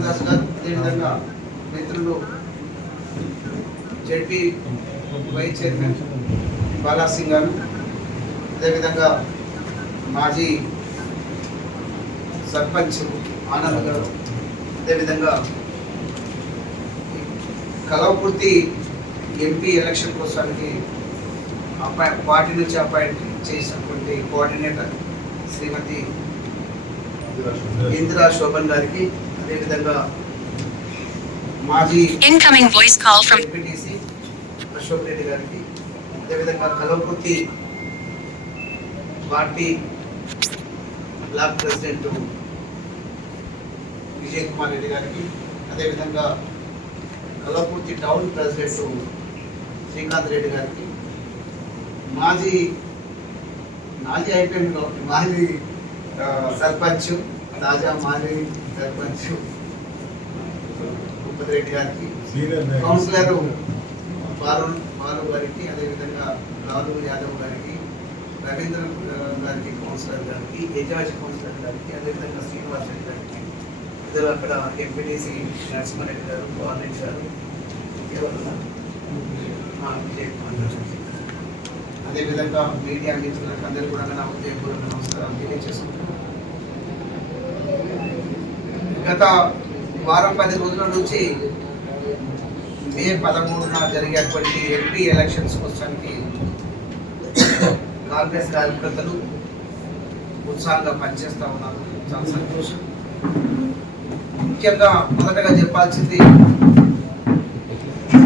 కృష్ణదాస్ గారు, అదేవిధంగా మిత్రులు జెడ్పీ వైస్ చైర్మన్ బాలాసింగ్ గారు, అదేవిధంగా మాజీ సర్పంచ్ ఆనంద్ గారు, అదేవిధంగా కలవకుర్తి ఎంపీ ఎలక్షన్ కోసానికి పార్టీ నుంచి అపాయింట్ చేసినటువంటి కోఆర్డినేటర్ శ్రీమతి ఇందిరా శోభన్ గారికి, అదేవిధంగా మాజీ ఎంపీటీసీ అశోక్ రెడ్డి గారికి, అదేవిధంగా Kalwakurthy party block president Vijay Kumar Reddy గారికి, అదేవిధంగా కలవకుర్తి టౌన్ ప్రెసిడెంట్ శ్రీకాంత్ రెడ్డి గారికి, మాజీ అయిపోయింది కాబట్టి మాజీ సర్పంచ్ తాజా మాజీ సర్పంచ్ రెడ్డి గారికి, కౌన్సిలర్ బాలు గారికి, అదేవిధంగా లాలు యాదవ్ గారికి, రవీంద్ర గారికి కౌన్సిలర్ గారికి, యజాజ్ కౌన్సిలర్ గారికి, అదేవిధంగా శ్రీనివాస్ రెడ్డి గారికి, ఇద్దరు అక్కడ ఎంపీటీసీ నరసింహారెడ్డి గారు, బాలరెడ్డి గారు, విజయ్ కుమార్ గారు, అదేవిధంగా మీడియా మిత్రులకు అందరూ కూడా నా ఉదయపూర్వక నమస్కారం తెలియజేసుకుంటున్నాను. గత వారం 10 రోజుల నుంచి మే 13న జరిగేటువంటి ఎంపీ ఎలక్షన్స్ కోసానికి కాంగ్రెస్ కార్యకర్తలు ఉత్సాహంగా పనిచేస్తూ ఉన్నారు. చాలా సంతోషం. ముఖ్యంగా మొదటగా చెప్పాల్సింది,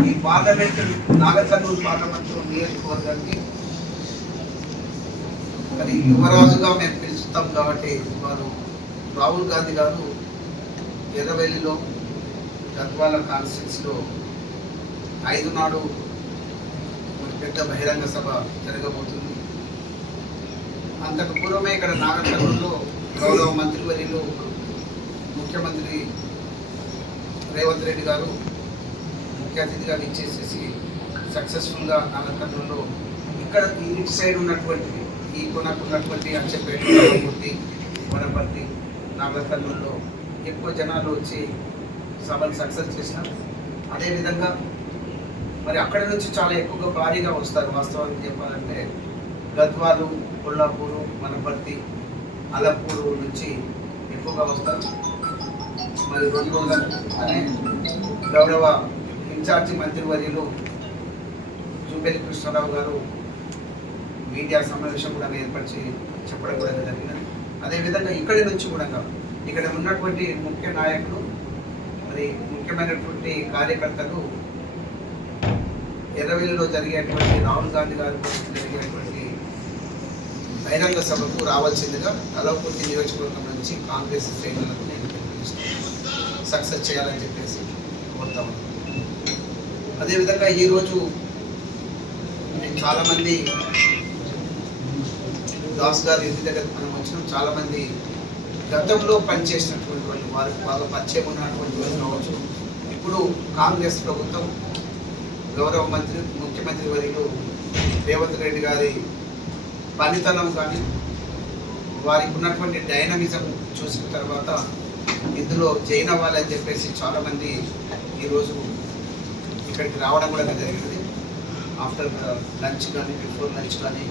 ఈ నాగర్కర్నూలు పార్లమెంటు నియోజకవర్గానికి మరి యువరాజుగా మేము పిలుస్తాం కాబట్టి వారు రాహుల్ గాంధీ గారు ఎర్రవెల్లిలో గద్వాల కాన్స్టిట్యూన్సీలో 5 నాడు పెద్ద బహిరంగ సభ జరగబోతుంది. అంతకు పూర్వమే ఇక్కడ నాగర్కర్నూలులో గౌరవ మంత్రివర్యులు ముఖ్యమంత్రి రేవంత్ రెడ్డి గారు ముఖ్య అతిథిగా ఇచ్చేసేసి సక్సెస్ఫుల్గా నాగర్కర్నూలులో ఇక్కడ ఇటు సైడ్ ఉన్నటువంటి ఈ కొనకు ఉన్నటువంటి అచ్చంపేట, కలవకుర్తి, వనపర్తి, నాగర్కర్నూలులో ఎక్కువ జనాలు వచ్చి సభను సక్సెస్ చేసినారు. అదేవిధంగా మరి అక్కడి నుంచి చాలా ఎక్కువగా భారీగా వస్తారు. వాస్తవానికి చెప్పాలంటే గద్వాలు, కొల్లాపూరు, వనపర్తి, అలంపూరు నుంచి ఎక్కువగా వస్తారు. మరి 2 రోజులు అనే గౌరవ ఇన్ఛార్జి మంత్రివర్యులు జూపల్లి కృష్ణారావు గారు మీడియా సమావేశం కూడా ఏర్పరిచి చెప్పడం కూడా జరిగినది. అదేవిధంగా ఇక్కడి నుంచి కూడా ఇక్కడ ఉన్నటువంటి ముఖ్య నాయకులు, మరి ముఖ్యమైనటువంటి కార్యకర్తలు ఎర్రవెల్లిలో జరిగేటువంటి రాహుల్ గాంధీ గారి జరిగేటువంటి బహిరంగ సభకు రావాల్సిందిగా కలవకుర్తి నియోజకవర్గం నుంచి కాంగ్రెస్ శ్రేణులకు నేను సక్సెస్ చేయాలని చెప్పేసి కోరుతా ఉన్నాను. అదేవిధంగా ఈరోజు చాలామంది దాస్ గారి ఇంటి దగ్గర మనం వచ్చినాం. చాలామంది గతంలో పనిచేసినటువంటి వాళ్ళు, వారికి బాగా పరిచయం ఉన్నటువంటి వాళ్ళు కావచ్చు. ఇప్పుడు కాంగ్రెస్ ప్రభుత్వం గౌరవ ముఖ్యమంత్రి వర్యులు రేవంత్ రెడ్డి గారి పనితనం కానీ వారికి ఉన్నటువంటి డైనమిజం చూసిన తర్వాత ఇందులో జాయిన్ అవ్వాలని చెప్పేసి చాలామంది ఈరోజు ఇక్కడికి రావడం కూడా జరిగింది. ఆఫ్టర్ లంచ్ కానీ బిఫోర్ లంచ్ కానీ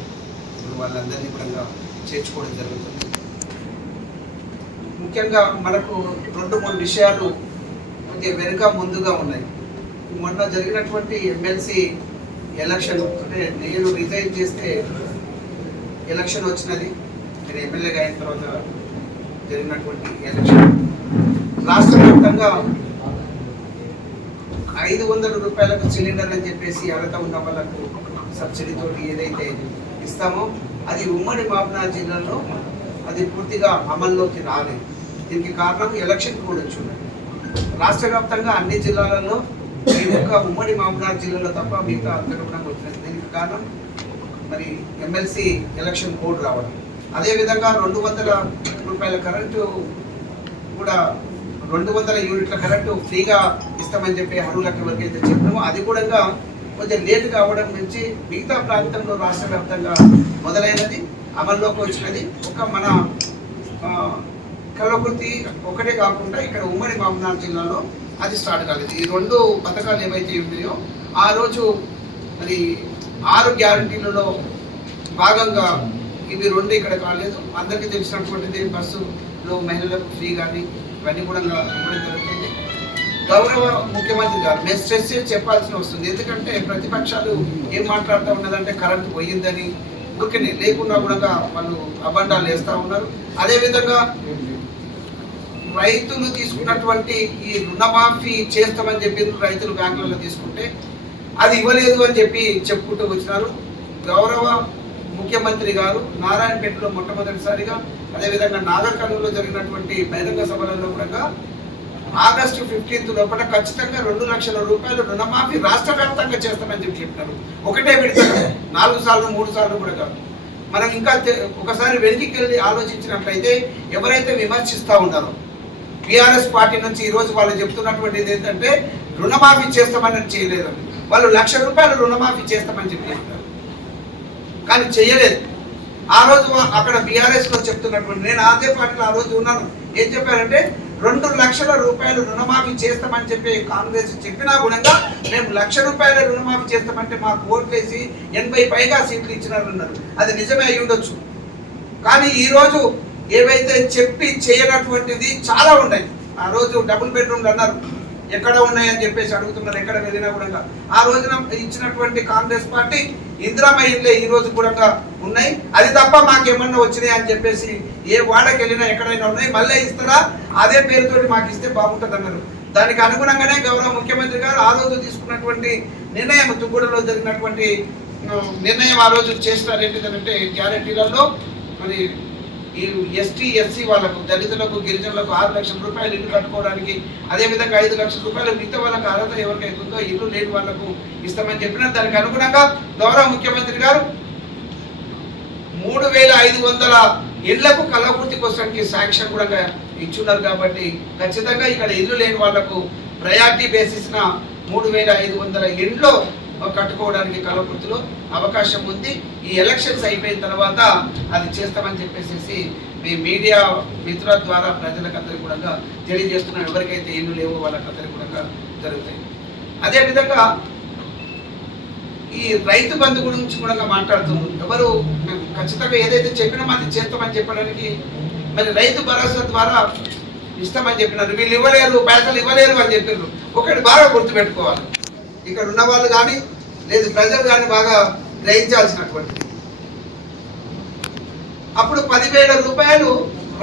ఇప్పుడు వాళ్ళందరినీ కూడా చేర్చుకోవడం జరుగుతుంది. ముఖ్యంగా మనకు 2-3 విషయాలు కొద్దిగా వెనుక ముందుగా ఉన్నాయి. మొన్న జరిగినటువంటి ఎమ్మెల్సీ ఎలక్షన్, అంటే నేను రిజైన్ చేస్తే ఎలక్షన్ వచ్చినది, నేను ఎమ్మెల్యేగా అయిన తర్వాత జరిగినటువంటి ఎలక్షన్ రాష్ట్ర వ్యాప్తంగా 500 రూపాయలకు సిలిండర్ అని చెప్పేసి అర్హత ఉన్న వాళ్ళకు సబ్సిడీతో ఏదైతే ఇస్తామో అది ఉమ్మడి మహబూబ్నగర్ జిల్లాలో అది పూర్తిగా అమల్లోకి రాలేదు. దీనికి కారణం ఎలక్షన్ కూడా వచ్చింది. రాష్ట్ర వ్యాప్తంగా అన్ని జిల్లాలలో ఈ ఒక్క ఉమ్మడి మహబూబ్నగర్ జిల్లాలో తప్ప మిగతా అంతకుండా వచ్చినది. దీనికి కారణం మరి ఎమ్మెల్సీ ఎలక్షన్ కోడ్ రావడం. అదేవిధంగా 200 రూపాయల కరెంటు కూడా 200 యూనిట్ల కరెంటు ఫ్రీగా ఇస్తామని చెప్పి అర్హులకు ఎవరికైతే చెప్పినామో అది కూడా కొంచెం లేటుగా అవ్వడం నుంచి మిగతా ప్రాంతంలో రాష్ట్ర వ్యాప్తంగా మొదలైనది, అమల్లోకి వచ్చినది. ఒక మన కల్వకుర్తి ఒకటే కాకుండా ఇక్కడ ఉమ్మడి మహబూబ్నగర్ జిల్లాలో అది స్టార్ట్ కాలేదు. ఈ 2 పథకాలు ఏవైతే ఉన్నాయో ఆ రోజు మరి 6 గ్యారంటీలలో భాగంగా ఇవి 2 ఇక్కడ కాలేదు. అందరికీ తెలిసినటువంటిది బస్సులో మహిళలకు ఫ్రీ కానీ ఇవన్నీ కూడా ఇవ్వడం జరుగుతుంది. గౌరవ ముఖ్యమంత్రి గారు మేము స్ట్రెస్ చేసి చెప్పాల్సిన వస్తుంది. ఎందుకంటే ప్రతిపక్షాలు ఏం మాట్లాడుతూ ఉన్నదంటే కరెంటు పోయిందని ఊరికనే లేకుండా కూడా వాళ్ళు అబండాలు వేస్తూ ఉన్నారు. అదేవిధంగా రైతులు తీసుకున్నటువంటి ఈ రుణమాఫీ చేస్తామని చెప్పి రైతులు బ్యాంకులలో తీసుకుంటే అది ఇవ్వలేదు అని చెప్పి చెప్పుకుంటూ వచ్చినారు. గౌరవ ముఖ్యమంత్రి గారు నారాయణపేటలో మొట్టమొదటిసారిగా, అదేవిధంగా నాగర్ కర్నూలులో జరిగినటువంటి బహిరంగ సభలలో కూడా ఆగస్టు 15 లోపల ఖచ్చితంగా 2 లక్షల రూపాయలు రుణమాఫీ రాష్ట్ర వ్యాప్తంగా చేస్తామని చెప్పి చెప్పినారు. ఒకటే విడతగా 4 సార్లు 3 సార్లు కూడా కాదు. మనం ఇంకా ఒకసారి వెనక్కి వెళ్ళి ఆలోచించినట్లయితే ఎవరైతే విమర్శిస్తూ ఉన్నారో టీఆర్ఎస్ పార్టీ నుంచి ఈరోజు వాళ్ళు చెప్తున్నటువంటిది ఏంటంటే రుణమాఫీ చేస్తామని చేయలేదని. వాళ్ళు 1 లక్ష రూపాయలు రుణమాఫీ చేస్తామని చెప్పి చెప్తారు, కానీ చేయలేదు. ఆ రోజు అక్కడ బీఆర్ఎస్లో చెప్తున్నటువంటి, నేను అదే పార్టీలో ఆ రోజు ఉన్నాను, ఏం చెప్పారంటే 2 లక్షల రూపాయలు రుణమాఫీ చేస్తామని చెప్పి కాంగ్రెస్ చెప్పినా గుణంగా మేము 1 లక్ష రూపాయల రుణమాఫీ చేస్తామంటే మాకు ఓట్లేసి 80 పైగా సీట్లు ఇచ్చినారన్నారు. అది నిజమే అయి ఉండొచ్చు, కానీ ఈరోజు ఏవైతే చెప్పి చేయనటువంటిది చాలా ఉన్నాయి. ఆ రోజు డబుల్ బెడ్రూమ్లు అన్నారు, ఎక్కడ ఉన్నాయని చెప్పేసి అడుగుతున్నారు. ఎక్కడ వెళ్ళినా కూడా ఆ రోజున ఇచ్చినటువంటి కాంగ్రెస్ పార్టీ ఇందిరమ్మ ఇళ్ళే ఈ రోజు కూడా ఉన్నాయి. అది తప్ప మాకేమన్నా వచ్చినాయి అని చెప్పేసి ఏ వాడకి వెళ్ళినా ఎక్కడైనా ఉన్నాయి, మళ్ళీ ఇస్తారా అదే పేరుతోటి మాకు ఇస్తే బాగుంటుంది అన్నారు. దానికి అనుగుణంగానే గౌరవ ముఖ్యమంత్రి గారు ఆ రోజు తీసుకున్నటువంటి నిర్ణయం, తుగ్గూడలో జరిగినటువంటి నిర్ణయం ఆ రోజు చేసినారు. ఏంటిదంటే గ్యారెంటీలలో మరి ఈ ఎస్టీ ఎస్సీ వాళ్ళకు, దళితులకు, గిరిజనులకు 6 లక్షల రూపాయలు ఇల్లు కట్టుకోవడానికి, అదేవిధంగా 5 లక్షల రూపాయలు మిగతా వాళ్ళకి అర్హత ఎవరికైతుందో ఇల్లు లేని వాళ్ళకు ఇస్తామని చెప్పిన దానికి అనుగుణంగా గౌరవ ముఖ్యమంత్రి గారు 3500 ఇళ్లకు కల్వకుర్తి కోసానికి శాంక్షన్ కూడా ఇచ్చున్నారు. కాబట్టి ఖచ్చితంగా ఇక్కడ ఇల్లు లేని వాళ్లకు ప్రయారిటీ బేసిస్న 3500 ఇండ్లు కట్టుకోవడానికి కల్వకుర్తిలో అవకాశం ఉంది. ఈ ఎలక్షన్స్ అయిపోయిన తర్వాత అది చేస్తామని చెప్పేసి మీ మీడియా మిత్రుల ద్వారా ప్రజలకందరికీ కూడా తెలియజేస్తున్నాం. ఎవరికైతే ఇల్లు లేవో వాళ్ళకందరికీ కూడా జరుగుతాయి. అదేవిధంగా ఈ రైతు బంధు గురించి కూడా మాట్లాడుతున్నారు. ఎవరు మేము ఖచ్చితంగా ఏదైతే చెప్పినామో అది చేస్తామని చెప్పడానికి మరి రైతు భరోసా ద్వారా ఇస్తామని చెప్పినారు. వీళ్ళు ఇవ్వలేరు, పైసలు ఇవ్వలేరు అని చెప్పారు. ఒకటి బాగా గుర్తుపెట్టుకోవాలి, ఇక్కడ ఉన్న వాళ్ళు కానీ లేదు ప్రజలు కానీ బాగా గ్రహించాల్సినటువంటిది. అప్పుడు 10,000 రూపాయలు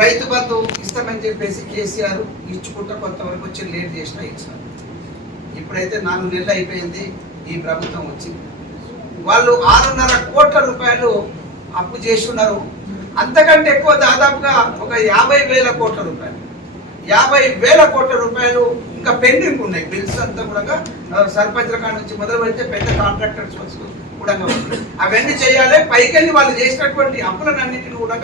రైతు బంధు ఇస్తామని చెప్పేసి కేసీఆర్ ఇచ్చుకుంటా కొంతవరకు వచ్చి లేట్ చేసినా ఇచ్చినారు. ఇప్పుడైతే 4 నెలలు అయిపోయింది ఈ ప్రభుత్వం వచ్చి, వాళ్ళు 6.5 కోట్ల రూపాయలు అప్పు చేసి ఉన్నారు. అంతకంటే ఎక్కువ దాదాపుగా ఒక 50,000 కోట్ల రూపాయలు 50,000 కోట్ల రూపాయలు ఇంకా పెండింగ్ ఉన్నాయి. బిల్స్ అంతా కూడా సర్పంచ్ల కాడ నుంచి మొదలు పెడితే పెద్ద కాంట్రాక్టర్స్ కూడా అవన్నీ చేయాలి. పైకెళ్ళి వాళ్ళు చేసినటువంటి అప్పులన్నింటిని కూడా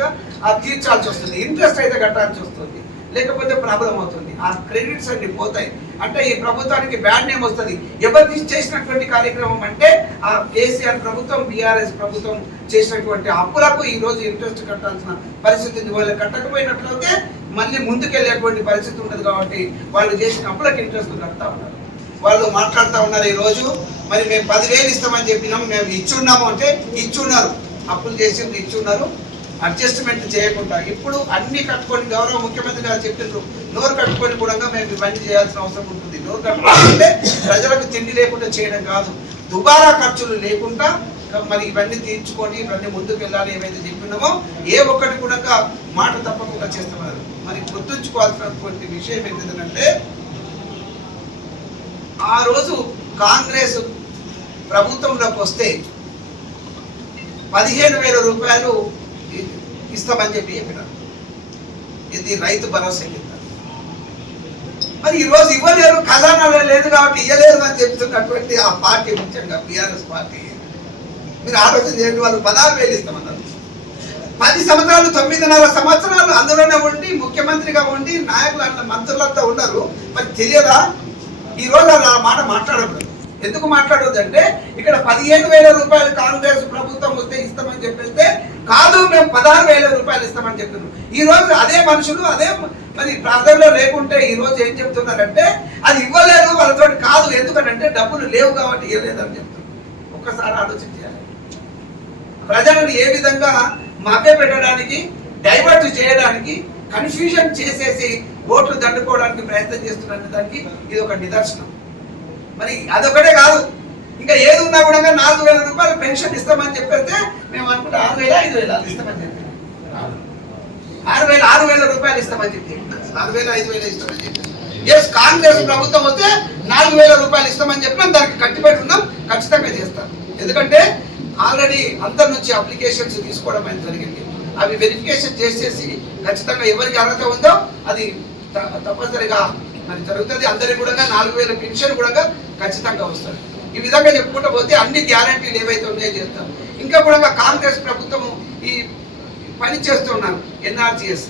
తీర్చాల్సి వస్తుంది, ఇంట్రెస్ట్ అయితే కట్టాల్సి వస్తుంది, లేకపోతే ప్రాబ్లం అవుతుంది. ఆ క్రెడిట్స్ అన్ని పోతాయి. అంటే ఈ ప్రభుత్వానికి బ్యాడ్ నేమ్ వస్తుంది. ఎవరు చేసినటువంటి కార్యక్రమం అంటే ఆ కేసీఆర్ ప్రభుత్వం, బీఆర్ఎస్ ప్రభుత్వం చేసినటువంటి అప్పులకు ఈ రోజు ఇంట్రెస్ట్ కట్టాల్సిన పరిస్థితి ఉంది. వాళ్ళు కట్టకపోయినట్లయితే మళ్ళీ ముందుకెళ్ళేటువంటి పరిస్థితి ఉండదు. కాబట్టి వాళ్ళు చేసిన అప్పులకు ఇంట్రెస్ట్ కడతా ఉన్నారు. వాళ్ళు మాట్లాడుతూ ఉన్నారు ఈ రోజు మరి మేము 10,000 ఇస్తామని చెప్పినాం, మేము ఇచ్చున్నాము అంటే ఇచ్చున్నారు, అప్పులు చేసింది ఇచ్చున్నారు, అడ్జస్ట్మెంట్ చేయకుండా ఇప్పుడు అన్ని కట్టుకొని గౌరవ ముఖ్యమంత్రి గారు చెప్పినారు నోరు కట్టుకొని కూడా మేము ఇవన్నీ చేయాల్సిన అవసరం ఉంటుంది. నోరు కట్టుకుంటే ప్రజలకు తిండి లేకుండా చేయడం కాదు, దుబారా ఖర్చులు లేకుండా మరి ఇవన్నీ తీర్చుకొని ఇవన్నీ ముందుకు వెళ్ళాలి. ఏమైతే చెప్పినామో ఏ ఒక్కటి కూడా మాట తప్పకుండా చేస్తున్నారు. మరి గుర్తుంచుకోవాల్సినటువంటి విషయం ఏంటంటే ఆ రోజు కాంగ్రెస్ ప్రభుత్వంలోకి వస్తే 15,000 రూపాయలు ఇస్తామని చెప్పినారు. ఇది రైతు భరోసా కింద. మరి ఈరోజు ఇవ్వలేరు, ఖజానాలో లేదు కాబట్టి ఇవ్వలేరు అని చెప్తున్నటువంటి ఆ పార్టీ, ముఖ్యంగా బీఆర్ఎస్ పార్టీ, మీరు ఆలోచన చేయండి. వాళ్ళు 16,000 ఇస్తామన్నారు. 10 సంవత్సరాలు 9.5 సంవత్సరాలు అందులోనే ఉండి ముఖ్యమంత్రిగా ఉండి నాయకులు మంత్రులంతా ఉన్నారు. మరి తెలియదా? ఈ రోజు ఆ మాట మాట్లాడకూడదు. ఎందుకు మాట్లాడవద్దంటే ఇక్కడ 15,000 రూపాయలు కాంగ్రెస్ ప్రభుత్వం వస్తే ఇస్తామని చెప్పేస్తే కాదు మేము 16,000 రూపాయలు ఇస్తామని చెప్తున్నారు. ఈ రోజు అదే మనుషులు అదే మరి ప్రాంతంలో లేకుంటే ఈ రోజు ఏం చెప్తున్నారంటే అది ఇవ్వలేదు వాళ్ళతో కాదు, ఎందుకంటే డబ్బులు లేవు కాబట్టి ఇవ్వలేదని చెప్తున్నారు. ఒక్కసారి ఆలోచించాలి. ప్రజలను ఏ విధంగా మభ్య పెట్టడానికి, డైవర్ట్ చేయడానికి, కన్ఫ్యూజన్ చేసేసి ఓట్లు దండుకోవడానికి ప్రయత్నం చేస్తున్న దానికి ఇది ఒక నిదర్శనం. మరి అదొకటే కాదు, ఇంకా ఏది ఉన్నా కూడా 4,000 రూపాయలు పెన్షన్ ఇస్తామని చెప్పేస్తే మేము అనుకుంటే 6,000 5,000 ఇస్తామని చెప్పి 6,000 రూపాయలు ఇస్తామని చెప్పి 4,000 5,000 ఇస్తామని చెప్పి ఎస్ కాంగ్రెస్ ప్రభుత్వం వస్తే 4,000 రూపాయలు ఇస్తామని చెప్పినా దానికి కట్టిపెట్టి ఉన్నాం, ఖచ్చితంగా చేస్తాం. ఎందుకంటే ఆల్రెడీ అందరి నుంచి అప్లికేషన్స్ తీసుకోవడం అనేది జరిగింది. అవి వెరిఫికేషన్ చేసేసి ఖచ్చితంగా ఎవరికి అర్హత ఉందో అది తప్పనిసరిగా మరి జరుగుతుంది. అందరికి కూడా 4,000 పెన్షన్ కూడా ఖచ్చితంగా వస్తుంది. ఈ విధంగా చెప్పుకుంటూ పోతే అన్ని గ్యారంటీలు ఏవైతే ఉన్నాయో చేస్తాం. ఇంకా కూడా కాంగ్రెస్ ప్రభుత్వం ఈ పని చేస్తున్నారు. ఎన్ఆర్జీఎస్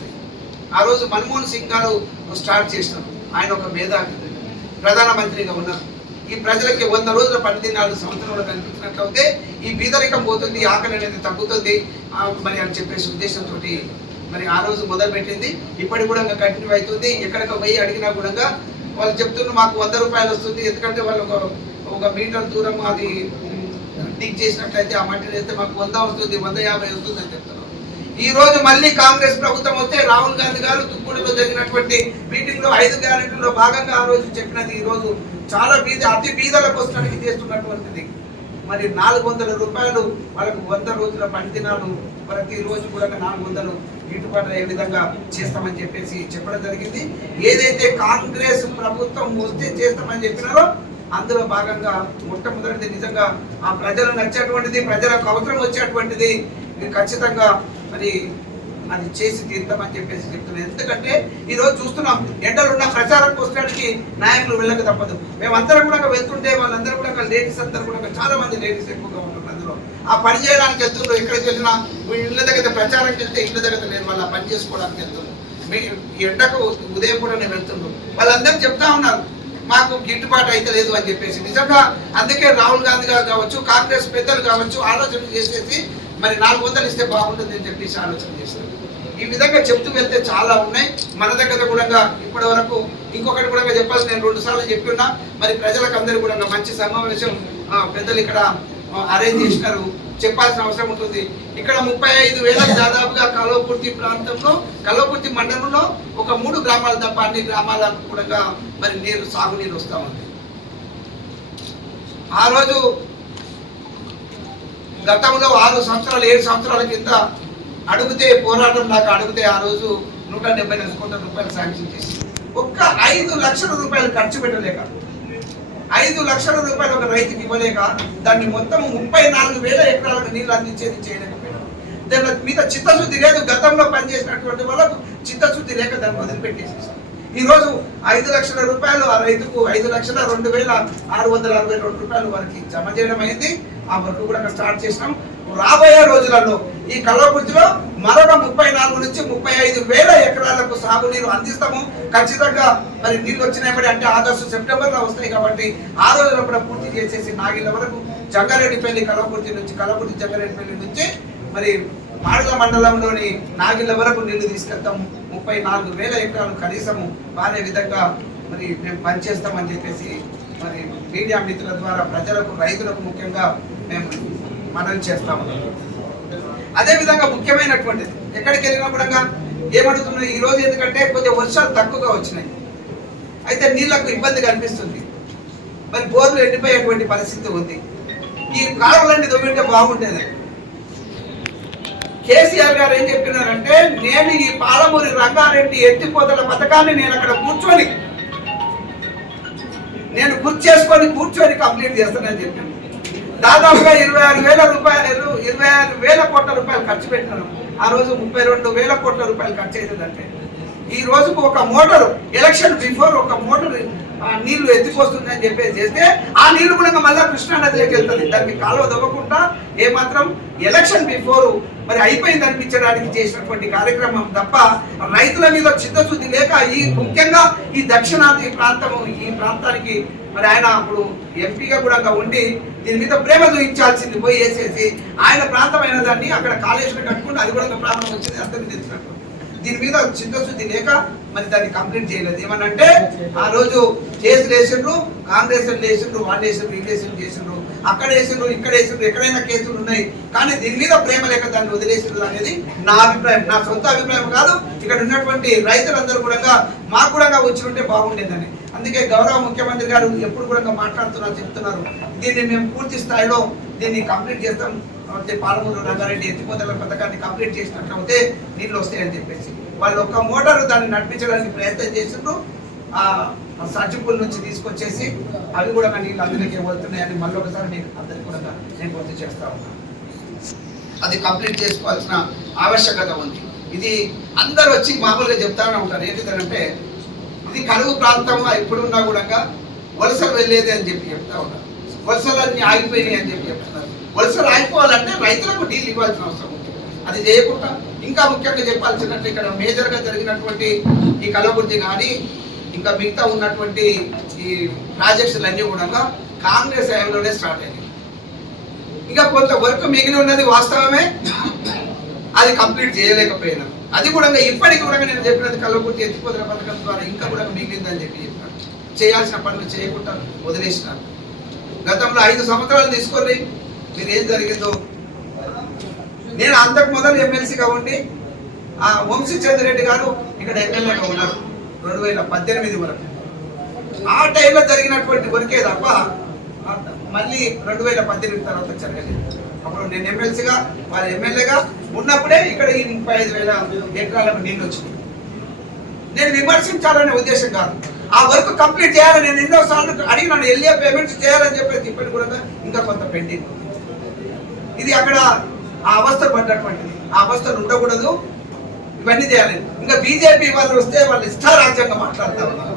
ఆ రోజు మన్మోహన్ సింగ్ గారు స్టార్ట్ చేసినారు. ఆయన ఒక మేధావి ప్రధానమంత్రిగా ఉన్నారు. ఈ ప్రజలకి 100 రోజుల పని 4 సంవత్సరాలు కల్పించినట్లయితే ఈ బీదరికం పోతుంది, ఆకలి అనేది తగ్గుతుంది మరి అని చెప్పేసి ఉద్దేశంతో మరి ఆ రోజు మొదలు పెట్టింది. ఇప్పటికి కూడా కంటిన్యూ అవుతుంది. ఎక్కడికి పోయి అడిగినా కూడా వాళ్ళు చెప్తున్నారు మాకు 100 రూపాయలు వస్తుంది. ఎందుకంటే వాళ్ళు ఒక మీటర్ దూరం అది డిగ్ చేసినట్లయితే ఆ మట్టి వేస్తే మాకు 100 వస్తుంది, 150 వస్తుంది అని చెప్తున్నారు. ఈ రోజు మళ్ళీ కాంగ్రెస్ ప్రభుత్వం వస్తే రాహుల్ గాంధీ గారు తుక్కుడులో జరిగినటువంటి మీటింగ్ లో 5 గ్యారెంటీల్లో భాగంగా ఆ రోజు చెప్పినది ఈ రోజు చాలా అతి బీదలకు వస్తానికి చేస్తున్నటువంటిది. మరి 400 రూపాయలు వాళ్ళకు 100 రోజుల పని దినాలు ప్రతి రోజు కూడా 400 గిట్టుబాటు అయ్యే విధంగా చేస్తామని చెప్పేసి చెప్పడం జరిగింది. ఏదైతే కాంగ్రెస్ ప్రభుత్వం వస్తే చేస్తామని చెప్పినారో అందులో భాగంగా మొట్టమొదటిది నిజంగా ఆ ప్రజలు నచ్చేటువంటిది, ప్రజలకు అవసరం వచ్చేటువంటిది ఖచ్చితంగా మరి అది చేసి తీర్థమని చెప్పేసి చెప్తున్నాం. ఎందుకంటే ఈరోజు చూస్తున్నాం ఎండలు ఉన్న ప్రచారం కోసడానికి నాయకులు వెళ్ళక తప్పదు. మేమందరం కూడా వెళ్తుంటే వాళ్ళందరూ కూడా లేడీస్ అందరూ కూడా చాలా మంది లేడీస్ ఎక్కువగా ఉంటున్నారు. అందులో ఆ పని చేయడానికి వెళ్తున్నారు. ఎక్కడికి వెళ్ళినా ఇళ్ళ దగ్గర ప్రచారంకి వెళ్తే ఇళ్ళ దగ్గర లేదు, వాళ్ళు ఆ పని చేసుకోవడానికి వెళ్తున్నారు. మీ ఎండకు ఉదయం కూడా నేను వెళ్తున్నాను. వాళ్ళందరూ చెప్తా ఉన్నారు మాకు గిట్టుబాటు అయితే లేదు అని చెప్పేసి. నిజంగా అందుకే రాహుల్ గాంధీ గారు కావచ్చు, కాంగ్రెస్ పెద్దలు కావచ్చు ఆలోచన చేసేసి మరి 400 ఇస్తే బాగుంటుంది అని చెప్పేసి ఆలోచన చేస్తారు. ఈ విధంగా చెప్తూ వెళ్తే చాలా ఉన్నాయి. మన దగ్గర కూడా ఇప్పటి వరకు ఇంకొకటి కూడా చెప్పాల్సి నేను 2 సార్లు చెప్తున్నా. మరి ప్రజలకు అందరూ కూడా మంచి సమావేశం పెద్దలు ఇక్కడ అరేంజ్ చేసినారు, చెప్పాల్సిన అవసరం ఉంటుంది. ఇక్కడ 35,000 దాదాపుగా కల్వకుర్తి ప్రాంతంలో కల్వకుర్తి మండలంలో ఒక 3 గ్రామాలు తప్ప అన్ని గ్రామాలకు కూడా మరి సాగునీరు వస్తూ ఉంది. ఆ రోజు గతంలో 6 సంవత్సరాలు 7 సంవత్సరాల కింద అడిగితే పోరాటం దాకా అడిగితే ఆ రోజు 174 కోట్ల రూపాయలు శాంక్షన్ చేసి ఒక్క 5 లక్షల రూపాయలు ఖర్చు పెట్టలేక 5 లక్షల రూపాయలు ఒక రైతుకి ఇవ్వలేక దాన్ని మొత్తం 34,000 ఎకరాలకు నీళ్ళు అందించేది చేయలేకపోయినాం. దాని మీద చిత్తశుద్ధి లేదు. గతంలో పనిచేసినటువంటి వాళ్ళకు చిత్తశుద్ధి లేక దాన్ని వదిలిపెట్టేసేసాం. ఈ రోజు 5 లక్షల రూపాయలు ఆ రైతుకు 5,02,662 రూపాయలు వారికి జమ చేయడం అయింది. ఆ వర్క్ కూడా స్టార్ట్ చేసినాం. రాబోయే రోజులలో ఈ కల్వకుర్తిలో మరొక 34 నుంచి 35,000 ఎకరాలకు సాగునీరు అందిస్తాము. ఖచ్చితంగా మరి నీళ్ళు వచ్చినాయి అంటే ఆగస్టు సెప్టెంబర్లో వస్తాయి కాబట్టి ఆ రోజుల్లో కూడా పూర్తి చేసేసి నాగిళ్ళ వరకు జంగారెడ్డిపల్లి కల్వకుర్తి జంగారెడ్డిపల్లి నుంచి మరి మాడల మండలంలోని నాగిళ్ళ వరకు నీళ్లు తీసుకెళ్తాము. 34,000 ఎకరాలు కనీసము వారే విధంగా మరి మేము పనిచేస్తామని చెప్పేసి మరి మీడియా మిత్రుల ద్వారా ప్రజలకు రైతులకు ముఖ్యంగా మేము మనవి చేస్తాము. అదేవిధంగా ముఖ్యమైనటువంటిది ఎక్కడికి వెళ్ళినా కూడా ఏమడుగుతున్నాయి ఈ రోజు, ఎందుకంటే కొంచెం వర్షాలు తక్కువగా వచ్చినాయి, అయితే నీళ్లకు ఇబ్బంది కనిపిస్తుంది. మరి బోర్లు ఎండిపోయేటువంటి పరిస్థితి ఉంది. ఈ కాలువలన్నీ దొంగితే బాగుండేది. కేసీఆర్ గారు ఏం చెప్పినారంటే నేను ఈ పాలమూరి రంగారెడ్డి ఎత్తిపోతల పథకాన్ని నేను అక్కడ కూర్చొని కూర్చొని కంప్లీట్ చేస్తానని చెప్పాను. దాదాపుగా 26,000 కోట్ల రూపాయలు ఖర్చు పెట్టినారు. ఆ రోజు 32,000 కోట్ల రూపాయలు ఖర్చు అవుతుందంటే ఈ రోజుకు ఒక మోటారు ఎలక్షన్ బిఫోర్ ఒక మోటార్ నీళ్లు ఎత్తిపోస్తుంది అని చెప్పేసి చేస్తే ఆ నీళ్లు కూడా మళ్ళీ కృష్ణా నదిలోకి వెళ్తుంది. దానికి కాలువ దవ్వకుండా ఏమాత్రం ఎలక్షన్ బిఫోర్ మరి అయిపోయింది అనిపించడానికి చేసినటువంటి కార్యక్రమం తప్ప రైతుల మీద చిత్తశుద్ధి లేక ఈ ముఖ్యంగా ఈ దక్షిణాది ప్రాంతము ఈ ప్రాంతానికి మరి ఆయన అప్పుడు ఎంపీగా కూడా ఉండి దీని మీద ప్రేమ చూపించాల్సింది పోయి వేసేసి ఆయన ప్రాంతమైన దాన్ని అక్కడ కాళేశ్వరం కట్టుకుంటే అది కూడా ప్రాంతం వచ్చింది అర్థం తెలిసినట్టు దీని మీద చిత్తశుద్ధి లేక మరి దాన్ని కంప్లీట్ చేయలేదు. ఏమనంటే ఆ రోజు కేసులు వేసిండ్రు, కాంగ్రెస్ వేసిండ్రు, వాళ్ళు వేసిండ్రు, వీళ్ళు వేసిండ్రు చేసిండ్రు, అక్కడ వేసిండ్రు, ఇక్కడ వేసిండ్రు, ఎక్కడైనా కేసులు ఉన్నాయి కానీ దీని మీద ప్రేమ లేక దాన్ని వదిలేసిండ్రు అనేది నా అభిప్రాయం, నా సొంత అభిప్రాయం కాదు. ఇక్కడ ఉన్నటువంటి రైతులందరూ కూడా మాకు కూడా వచ్చి ఉంటే బాగుండేదని. అందుకే గౌరవ ముఖ్యమంత్రి గారు ఎప్పుడు కూడా మాట్లాడుతున్నారు, చెప్తున్నారు దీన్ని మేము పూర్తి స్థాయిలో దీన్ని కంప్లీట్ చేస్తాం. పాలమూరు రంగారెడ్డి ఎత్తిపోతల పథకాన్ని కంప్లీట్ చేసినట్లయితే నీళ్ళు వస్తాయని చెప్పేసి వాళ్ళు ఒక మోటార్ దాన్ని నడిపించడానికి ప్రయత్నం చేసిండ్రు. ఆ సర్జిపూల్ నుంచి తీసుకొచ్చేసి అవి కూడా నీళ్ళు అందులోకి వెళ్తున్నాయని మళ్ళీ ఒకసారి మీకు అందరికీ కూడా నేను గుర్తు చేస్తా ఉన్నాను. అది కంప్లీట్ చేసుకోవాల్సిన ఆవశ్యకత ఉంది. ఇది అందరు వచ్చి మామూలుగా చెప్తానే ఉంటారు ఏంటిదంటే ఇది కరువు ప్రాంతం ఇప్పుడున్నా కూడా వలసలు వెళ్ళేది అని చెప్పి చెప్తా ఉన్నారు. వలసలన్నీ ఆగిపోయినాయి అని చెప్పి చెప్తున్నారు. వలసలు ఆగిపోవాలంటే రైతులకు డీల్ ఇవ్వాల్సిన అవసరం ఉంది. అది చేయకుండా ఇంకా ముఖ్యంగా చెప్పాల్సినట్టు ఇక్కడ మేజర్గా జరిగినటువంటి ఈ కలబుర్తి కానీ ఇంకా మిగతా ఉన్నటువంటి ఈ ప్రాజెక్ట్స్లన్నీ కూడా కాంగ్రెస్ హయాంలోనే స్టార్ట్ అయ్యాయి. ఇంకా కొంత వర్క్ మిగిలి ఉన్నది వాస్తవమే, అది కంప్లీట్ చేయలేకపోయినా అది కూడా ఇప్పటికి కూడా నేను చెప్పినది కలబుర్తి ఎత్తిపోతల పథకం ద్వారా ఇంకా కూడా మిగిలిందని చెప్పి చెప్పాను. చేయాల్సిన పనులు చేయకుండా వదిలేసినారు. గతంలో 5 సంవత్సరాలు తీసుకొని మీరు ఏం జరిగిందో నేను అంతకు మొదలు ఎమ్మెల్సీగా ఉండి ఆ వంశీ చంద్రెడ్డి గారు ఇక్కడ ఎమ్మెల్యేగా ఉన్నారు 2018 వరకు. ఆ టైంలో జరిగినటువంటి వరకే తప్ప మళ్ళీ 2018 తర్వాత జరగలేదు. అప్పుడు నేను ఎమ్మెల్సీగా వారి ఎమ్మెల్యేగా ఉన్నప్పుడే ఇక్కడ ఈ 35,000 ఎకరాలకు నీళ్ళు వచ్చింది. నేను విమర్శించాలనే ఉద్దేశం కాదు, ఆ వర్క్ కంప్లీట్ చేయాలని నేను ఎన్నోసార్లు అడిగినాను. ఎల్ఏ పేమెంట్స్ చేయాలని చెప్పేసి ఇప్పటికి కూడా ఇంకా కొంత పెండింగ్ ఉంది. ఇది అక్కడ ఆ అవస్థ పడ్డటువంటిది, ఆ అవస్థలు ఉండకూడదు, ఇవన్నీ చేయాలి. ఇంకా బీజేపీ వాళ్ళు వస్తే వాళ్ళు ఇష్టారాజ్యంగా మాట్లాడుతూ ఉన్నారు.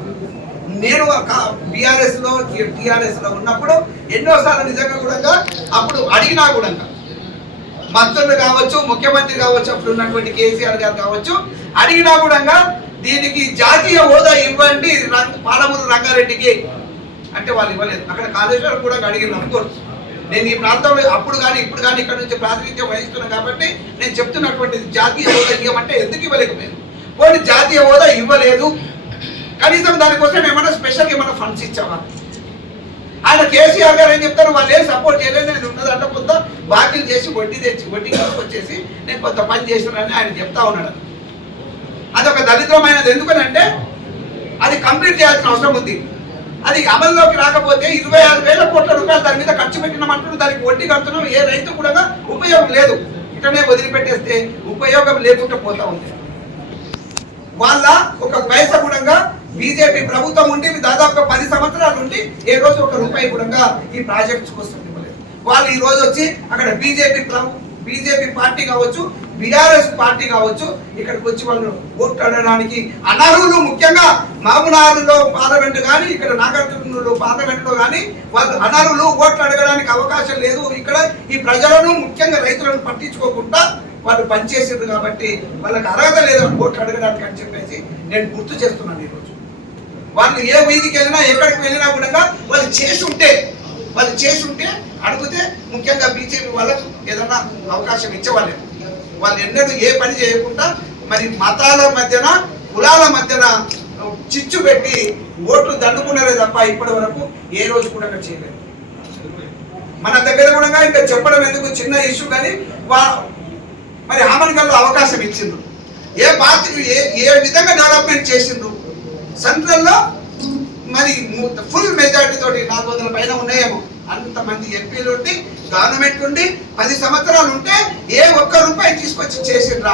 నేను టీఆర్ఎస్ లో ఉన్నప్పుడు ఎన్నోసార్లు నిజంగా కూడా అప్పుడు అడిగినా కూడా మంత్రులు కావచ్చు, ముఖ్యమంత్రి కావచ్చు, అప్పుడు ఉన్నటువంటి కేసీఆర్ గారు కావచ్చు, అడిగినా కూడా దీనికి జాతీయ హోదా ఇవ్వండి పాలమూరు రంగారెడ్డికి అంటే వాళ్ళు ఇవ్వలేదు. అక్కడ కాళేశ్వరం కూడా అడిగిన అఫ్కోర్స్ నేను ఈ ప్రాంతంలో అప్పుడు కానీ ఇప్పుడు కానీ ఇక్కడ నుంచి ప్రాతినిధ్యం వహిస్తున్నాను కాబట్టి నేను చెప్తున్నటువంటిది జాతీయ హోదా ఇవ్వమంటే ఎందుకు ఇవ్వలేకపోయాను. పోనీ జాతీయ హోదా ఇవ్వలేదు, కనీసం దానికోసం ఏమైనా స్పెషల్గా ఏమైనా ఫండ్స్ ఇచ్చావా? ఆయన కేసీఆర్ గారు ఏం చెప్తారు, వాళ్ళు ఏం సపోర్ట్ చేయలేదు, నేను ఉన్నదంటే కొంత బాకీలు చేసి వడ్డీ తీసుకొచ్చేసి నేను కొంత పని చేస్తున్నానని ఆయన చెప్తా ఉన్నాడు. అదొక దరిద్రమైనది. ఎందుకనంటే అది కంప్లీట్ చేయాల్సిన అవసరం ఉంది. అది అమల్లోకి రాకపోతే 26,000 కోట్ల రూపాయలు దాని మీద ఖర్చు పెట్టినామంటున్నాం, దానికి వడ్డీ కడుతున్నాం. ఏ రైతు కూడా ఉపయోగం లేదు. ఇక్కడనే వదిలిపెట్టేస్తే ఉపయోగం లేకుండా పోతా ఉంది. వాళ్ళ ఒక పైస కూడా బీజేపీ ప్రభుత్వం ఉండి దాదాపు 10 సంవత్సరాల నుండి ఏ రోజు ఒక రూపాయి కూడా ఈ ప్రాజెక్ట్స్ కోసం ఇవ్వలేదు. వాళ్ళు ఈ రోజు వచ్చి అక్కడ బీజేపీ పార్టీ కావచ్చు, బీఆర్ఎస్ పార్టీ కావచ్చు, ఇక్కడికి వచ్చి వాళ్ళు ఓట్లు అడగడానికి అనర్హులు. ముఖ్యంగా మహబూబ్నగర్లో పార్లమెంట్ కానీ ఇక్కడ నాగార్జునలో పార్లమెంట్లో కానీ వాళ్ళు అనర్హులు, ఓట్లు అడగడానికి అవకాశం లేదు. ఇక్కడ ఈ ప్రజలను ముఖ్యంగా రైతులను పట్టించుకోకుండా వాళ్ళు పనిచేసిండ్రు కాబట్టి వాళ్ళకి అర్హత లేదు ఓట్లు అడగడానికి అని చెప్పేసి నేను గుర్తు చేస్తున్నాను. ఈరోజు వాళ్ళు ఏ వీధికి వెళ్ళినా ఎక్కడికి వెళ్ళినా కూడా వాళ్ళు చేసి ఉంటే అడిగితే ముఖ్యంగా బీజేపీ వాళ్ళకు ఏదన్నా అవకాశం ఇచ్చేవాళ్ళు. వాళ్ళు ఎన్నడూ ఏ పని చేయకుండా మరి మతాల మధ్యన కులాల మధ్యన చిచ్చు పెట్టి ఓట్లు దండుకున్నారే తప్ప ఇప్పటి వరకు ఏ రోజు కూడా చేయలేదు. మన దగ్గర కూడా ఇంకా చెప్పడం ఎందుకు, చిన్న ఇష్యూ కానీ మరి ఆమన్గల్లో అవకాశం ఇచ్చిండ్రు. ఏ పార్టీ ఏ విధంగా డెవలప్మెంట్ చేసిండ్రు. సెంట్రల్లో మరి ఫుల్ మెజారిటీ తోటి 400 పైన ఉన్నాయేమో అంతమంది ఎంపీలు ఉండి గవర్నమెంట్ ఉండి 10 సంవత్సరాలు ఉంటే ఏ ఒక్క రూపాయి తీసుకొచ్చి చేసిండ్రా.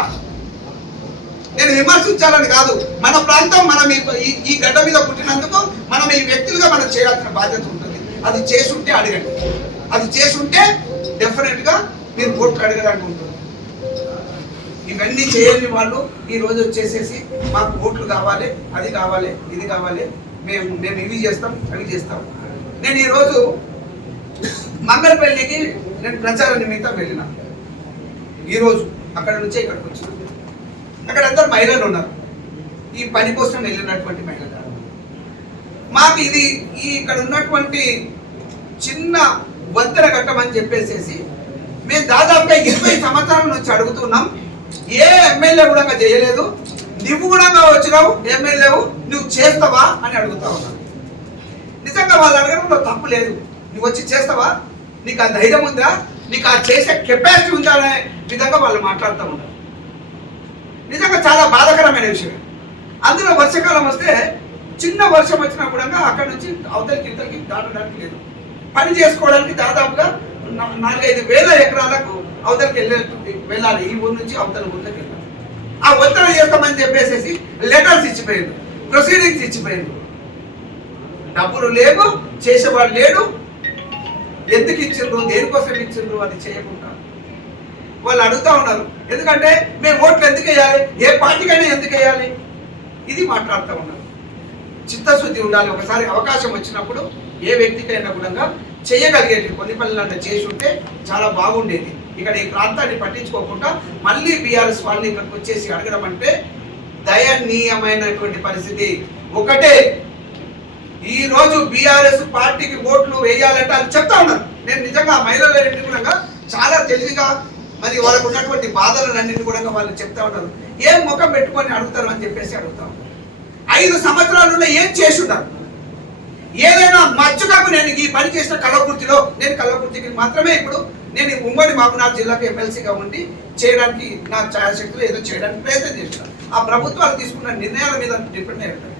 నేను విమర్శించాలని కాదు, మన ప్రాంతం మనం ఈ గడ్డ మీద పుట్టినందుకు మనం ఈ వ్యక్తులుగా మనం చేయాల్సిన బాధ్యత ఉంటుంది. అది చేసుంటే అడగండి, అది చేసుంటే డెఫినెట్ గా మీరు ఓట్లు అడగడానికి ఉంటుంది. ఇవన్నీ చేయని వాళ్ళు ఈ రోజు వచ్చేసేసి మాకు ఓట్లు కావాలి, అది కావాలి, ఇది కావాలి, మేము ఇవి చేస్తాం, అవి చేస్తాం. నేను ఈరోజు మంగళపల్లికి నేను ప్రచార నిమిత్తం వెళ్ళిన. ఈరోజు అక్కడ నుంచే ఇక్కడికి వచ్చినాం. అక్కడ అందరు మహిళలు ఉన్నారు, ఈ పని కోసం వెళ్ళినటువంటి మహిళలు. మాకు ఇది ఇక్కడ ఉన్నటువంటి చిన్న వంతెన కట్టమని చెప్పేసి మేము దాదాపుగా 20 సంవత్సరాల నుంచి అడుగుతున్నాం. ఏ ఎమ్మెల్యే కూడా చేయలేదు. నువ్వు కూడా వచ్చినావు ఎమ్మెల్యేవు, నువ్వు చేస్తావా అని అడుగుతా ఉన్నావు. నిజంగా వాళ్ళు అడగడంలో తప్పు లేదు. నువ్వు వచ్చి చేస్తావా, నీకు ఆ ధైర్యం ఉందా, నీకు ఆ చేసే కెపాసిటీ ఉందా అనే విధంగా వాళ్ళు మాట్లాడుతూ ఉంటారు. నిజంగా చాలా బాధాకరమైన విషయం. అందులో వర్షాకాలం వస్తే చిన్న వర్షం వచ్చినా కూడా అక్కడ నుంచి అవతలికి ఇవతలికి దాటడానికి లేదు. పని చేసుకోవడానికి దాదాపుగా 4-5 వేల ఎకరాలకు అవతలికి వెళ్ళాలి. ఈ ఊరు నుంచి అవతల ఊళ్ళకి వెళ్ళాలి. ఆ వంతెన చేస్తామని చెప్పేసి లెటర్స్ ఇచ్చిపోయారు, ప్రొసీడింగ్స్ ఇచ్చిపోయారు. డబ్బులు లేవు, చేసేవాడు లేడు. ఎందుకు ఇచ్చిండ్రు, దేనికోసం ఇచ్చిండ్రు అది చేయకుండా వాళ్ళు అడుగుతా ఉన్నారు. ఎందుకంటే మేము ఓట్లు ఎందుకు వేయాలి, ఏ పార్టీకైనా ఎందుకు వేయాలి, ఇది మాట్లాడుతూ ఉన్నారు. చిత్తశుద్ధి ఉండాలి. ఒకసారి అవకాశం వచ్చినప్పుడు ఏ వ్యక్తికైనా కూడా చేయగలిగేది. కొన్ని పనులు అంటే చేసి ఉంటే చాలా బాగుండేది. ఇక్కడ ఈ ప్రాంతాన్ని పట్టించుకోకుండా మళ్ళీ బీఆర్ఎస్ వాళ్ళని ఇక్కడికి వచ్చేసి అడగడం అంటే దయనీయమైనటువంటి పరిస్థితి. ఒకటే, ఈ రోజు బీఆర్ఎస్ పార్టీకి ఓట్లు వేయాలంటే అది చెప్తా ఉన్నారు. నేను నిజంగా మహిళలన్నింటినీ కూడా చాలా తెలివిగా మరి వాళ్ళకు ఉన్నటువంటి బాధలన్నింటినీ కూడా వాళ్ళు చెప్తా ఉన్నారు. ఏం ముఖం పెట్టుకొని అడుగుతారు అని చెప్పేసి అడుగుతా ఉన్నారు. 5 సంవత్సరాలలో ఏం చేసి ఉన్నారు? ఏదైనా మచ్చుకాకు నేను ఈ పని చేసిన కల్లకుర్తిలో, నేను కల్లకుర్తికి మాత్రమే ఇప్పుడు నేను ఉమ్మడి మహబూబ్నగర్ జిల్లాకు ఎమ్మెల్సీగా ఉండి చేయడానికి నా ఛాయాశక్తులు ఏదో చేయడానికి ప్రయత్నం చేస్తున్నాను. ఆ ప్రభుత్వాలు తీసుకున్న నిర్ణయాల మీద డిపెండ్ అయి ఉంటాయి.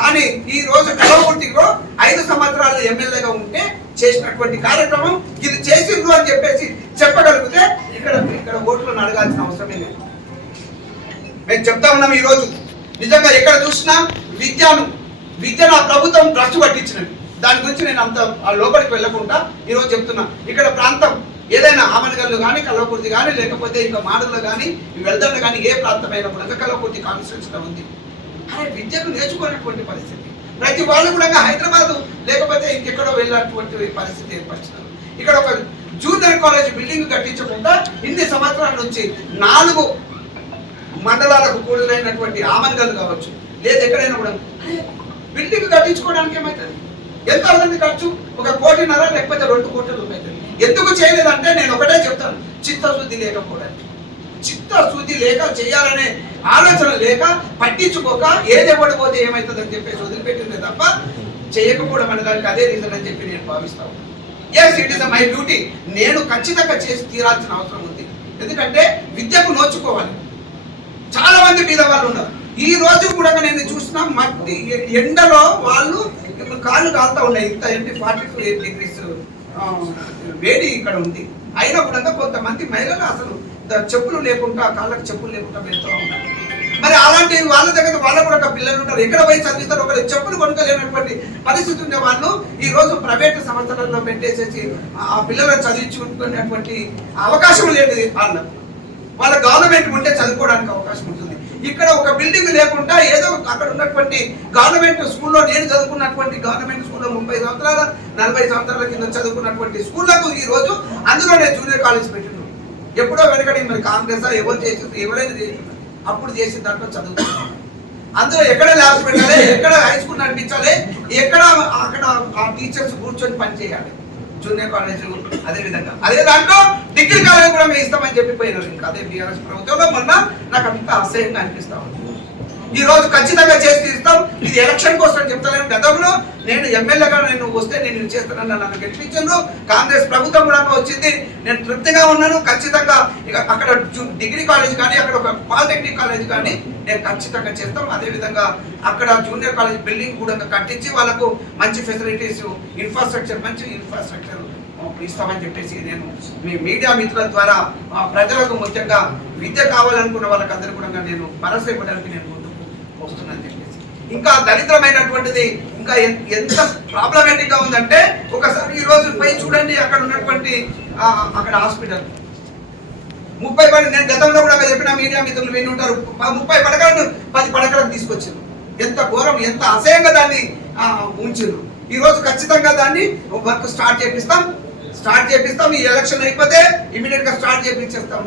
కానీ ఈ రోజు కల్లకుర్తిలో 5 సంవత్సరాలు ఎమ్మెల్యేగా ఉంటే చేసినటువంటి కార్యక్రమం ఇది చేసిండ్రు అని చెప్పేసి చెప్పగలిగితే ఇక్కడ ఓట్లను అడగాల్సిన అవసరమే లేదు. మేము చెప్తా ఉన్నాం. ఈ రోజు నిజంగా ఎక్కడ చూసినా విద్యను ఆ ప్రభుత్వం ట్రస్ట్ పట్టించినది. దాని గురించి నేను అంత లోపలికి వెళ్ళకుండా ఈరోజు చెప్తున్నా. ఇక్కడ ప్రాంతం ఏదైనా ఆమనగల్లు కానీ, కల్లకుర్తి కానీ, లేకపోతే ఇంకా మాడుల్లో కానీ, వెళ్దండ కానీ ఏ ప్రాంతం అయినప్పుడు కల్లకుర్తి కాన్స్టిట్యూన్సీలో ఉంది. అరే విద్యను నేర్చుకునేటువంటి పరిస్థితి. ప్రతి వాళ్ళు కూడా హైదరాబాద్ లేకపోతే ఇంకెక్కడో వెళ్ళినటువంటి పరిస్థితి ఏర్పరిచినారు. ఇక్కడ ఒక జూనియర్ కాలేజ్ బిల్డింగ్ కట్టించకుండా ఇన్ని సంవత్సరాల నుంచి 4 మండలాలకు కూడినటువంటి ఆమనగల్లు కావచ్చు, లేదు ఎక్కడైనా కూడా బిల్డింగ్ కట్టించుకోవడానికి ఏమవుతుంది? ఎంత అవుతుంది ఖర్చు? 1 కోటిన్నర లేకపోతే 2 కోట్ల రూపాయలు. ఎందుకు చేయలేదంటే నేను ఒకటే చెప్తాను, చిత్తశుద్ధి లేకపోవడానికి. చిత్తశుద్ధి లేక, చేయాలనే ఆలోచన లేక, పట్టించుకోక ఏదెవడు పోతే ఏమవుతుంది అని చెప్పేసి వదిలిపెట్టిందే తప్ప చేయకపోవడం అనే దానికి అదే రీజన్ అని చెప్పి నేను భావిస్తాను. Yes, it is my duty. నేను ఖచ్చితంగా చేసి తీరాల్సిన అవసరం ఉంది. ఎందుకంటే విద్యకు నోచుకోవాలి. చాలా మంది మీద వాళ్ళు ఉన్నారు. ఈ రోజు కూడా నేను చూసిన మట్టి ఎండలో వాళ్ళు కాళ్ళు కాలుతా ఉన్నాయి. ఇంత 42 degrees వేడి ఇక్కడ ఉంది. అయినా కూడా కొంతమంది మహిళలు అసలు చెప్పులు లేకుండా, కాళ్ళకి చెప్పులు లేకుండా వెళ్తూ ఉన్నారు. మరి అలాంటి వాళ్ళ దగ్గర వాళ్ళ కూడా పిల్లలు ఉంటారు. ఎక్కడ పోయి చదివిస్తారు? ఒకరు చెప్పులు కొనుక్కోలేనటువంటి పరిస్థితి ఉండే వాళ్ళు ఈ రోజు ప్రైవేట్ సంస్థలలో పెట్టేసేసి ఆ పిల్లలను చదివించుకునేటువంటి అవకాశం లేదు. వాళ్ళ గవర్నమెంట్ ఉంటే చదువుకోవడానికి అవకాశం ఉంటుంది. ఇక్కడ ఒక బిల్డింగ్ లేకుండా ఏదో అక్కడ ఉన్నటువంటి గవర్నమెంట్ స్కూల్లో, నేను చదువుకున్నటువంటి గవర్నమెంట్ స్కూల్లో 30 సంవత్సరాల 40 సంవత్సరాల కింద చదువుకున్నటువంటి స్కూళ్లకు ఈ రోజు అందులోనే జూనియర్ కాలేజ్ పెట్టిండ్రు. ఎప్పుడో వెనకడి మరి కాంగ్రెస్ ఎవరు చేసింది, ఎవరైనా చేసింది, అప్పుడు చేసిన దాంట్లో చదువుకున్నారు. అందులో ఎక్కడ ల్యాబ్స్ పెట్టాలి, ఎక్కడ హై స్కూల్ నడిపించాలి, ఎక్కడ అక్కడ ఆ టీచర్స్ కూర్చొని పని చేయాలి. జూనియర్ కాలేజ్ అదేవిధంగా అదే దాంట్లో డిగ్రీ కాలేజ్ కూడా మేము ఇస్తామని చెప్పిపోయినారు. ఇంకా అదే బీఆర్ఎస్ ప్రభుత్వంలో మొన్న నాకు అంత అసహ్యంగా అనిపిస్తా ఉంది. ఈ రోజు ఖచ్చితంగా చేసి తీస్తాం. ఇది ఎలక్షన్ కోసం చెప్తలేను. గతంలో నేను ఎమ్మెల్యేగా నేను వస్తే నేను చేస్తానని నన్ను గెలిపించాను. కాంగ్రెస్ ప్రభుత్వం కూడా వచ్చింది, నేను తృప్తిగా ఉన్నాను. ఖచ్చితంగా ఇక అక్కడ డిగ్రీ కాలేజ్ కానీ, అక్కడ ఒక పాలిటెక్నిక్ కాలేజ్ కానీ నేను ఖచ్చితంగా చేస్తాం. అదేవిధంగా అక్కడ జూనియర్ కాలేజ్ బిల్డింగ్ కూడా కట్టించి వాళ్ళకు మంచి ఫెసిలిటీస్, ఇన్ఫ్రాస్ట్రక్చర్, మంచి ఇన్ఫ్రాస్ట్రక్చర్ ఇస్తామని చెప్పేసి నేను మీ మీడియా మిత్రుల ద్వారా ప్రజలకు ముఖ్యంగా విద్య కావాలనుకున్న వాళ్ళకందరూ కూడా నేను భరోసా ఇవ్వడానికి నేను వస్తుందని చెప్పేసి. ఇంకా దరిద్రమైనటువంటిది ఇంకా ఎంత ప్రాబ్లమేటిక్ గా ఉందంటే, ఒకసారి ఈ రోజు పోయి చూడండి అక్కడ ఉన్నటువంటి అక్కడ హాస్పిటల్ 30 పడకలు. నేను గతంలో కూడా చెప్పిన మీడియా మిత్రులు విని ఉంటారు. 30 పడకలను 10 పడకలకు తీసుకొచ్చారు. ఎంత ఘోరం, ఎంత అసహ్యంగా దాన్ని ఉంచారు. ఈ రోజు ఖచ్చితంగా దాన్ని వర్క్ స్టార్ట్ చేపిస్తాం. ఈ ఎలక్షన్ అయిపోతే ఇమీడియట్ గా స్టార్ట్ చేపించేస్తాం.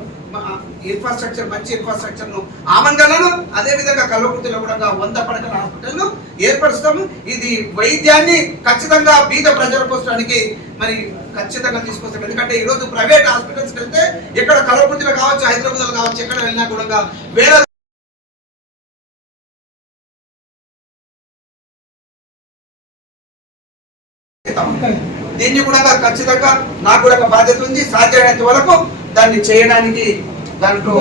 ఇన్ఫ్రాస్ట్రక్చర్ మంచి ఇన్ఫ్రాస్ట్రక్చర్ను ఆమన్గలను అదేవిధంగా కల్వకుర్తిలో కూడా 100 పడకల హాస్పిటల్ను ఏర్పరుస్తాము. ఇది వైద్యాన్ని ఖచ్చితంగా బీద ప్రజల కోసడానికి మరి ఖచ్చితంగా తీసుకొస్తాం. ఎందుకంటే ఈరోజు ప్రైవేట్ హాస్పిటల్స్కి వెళ్తే ఎక్కడ కల్వకుర్తిలో కావచ్చు, హైదరాబాద్లో కావచ్చు, ఎక్కడ వెళ్ళినా కూడా వేల దీన్ని కూడా ఖచ్చితంగా నాకు కూడా బాధ్యత ఉంది. సాధ్యమైనంత వరకు దాన్ని చేయడానికి దాంట్లో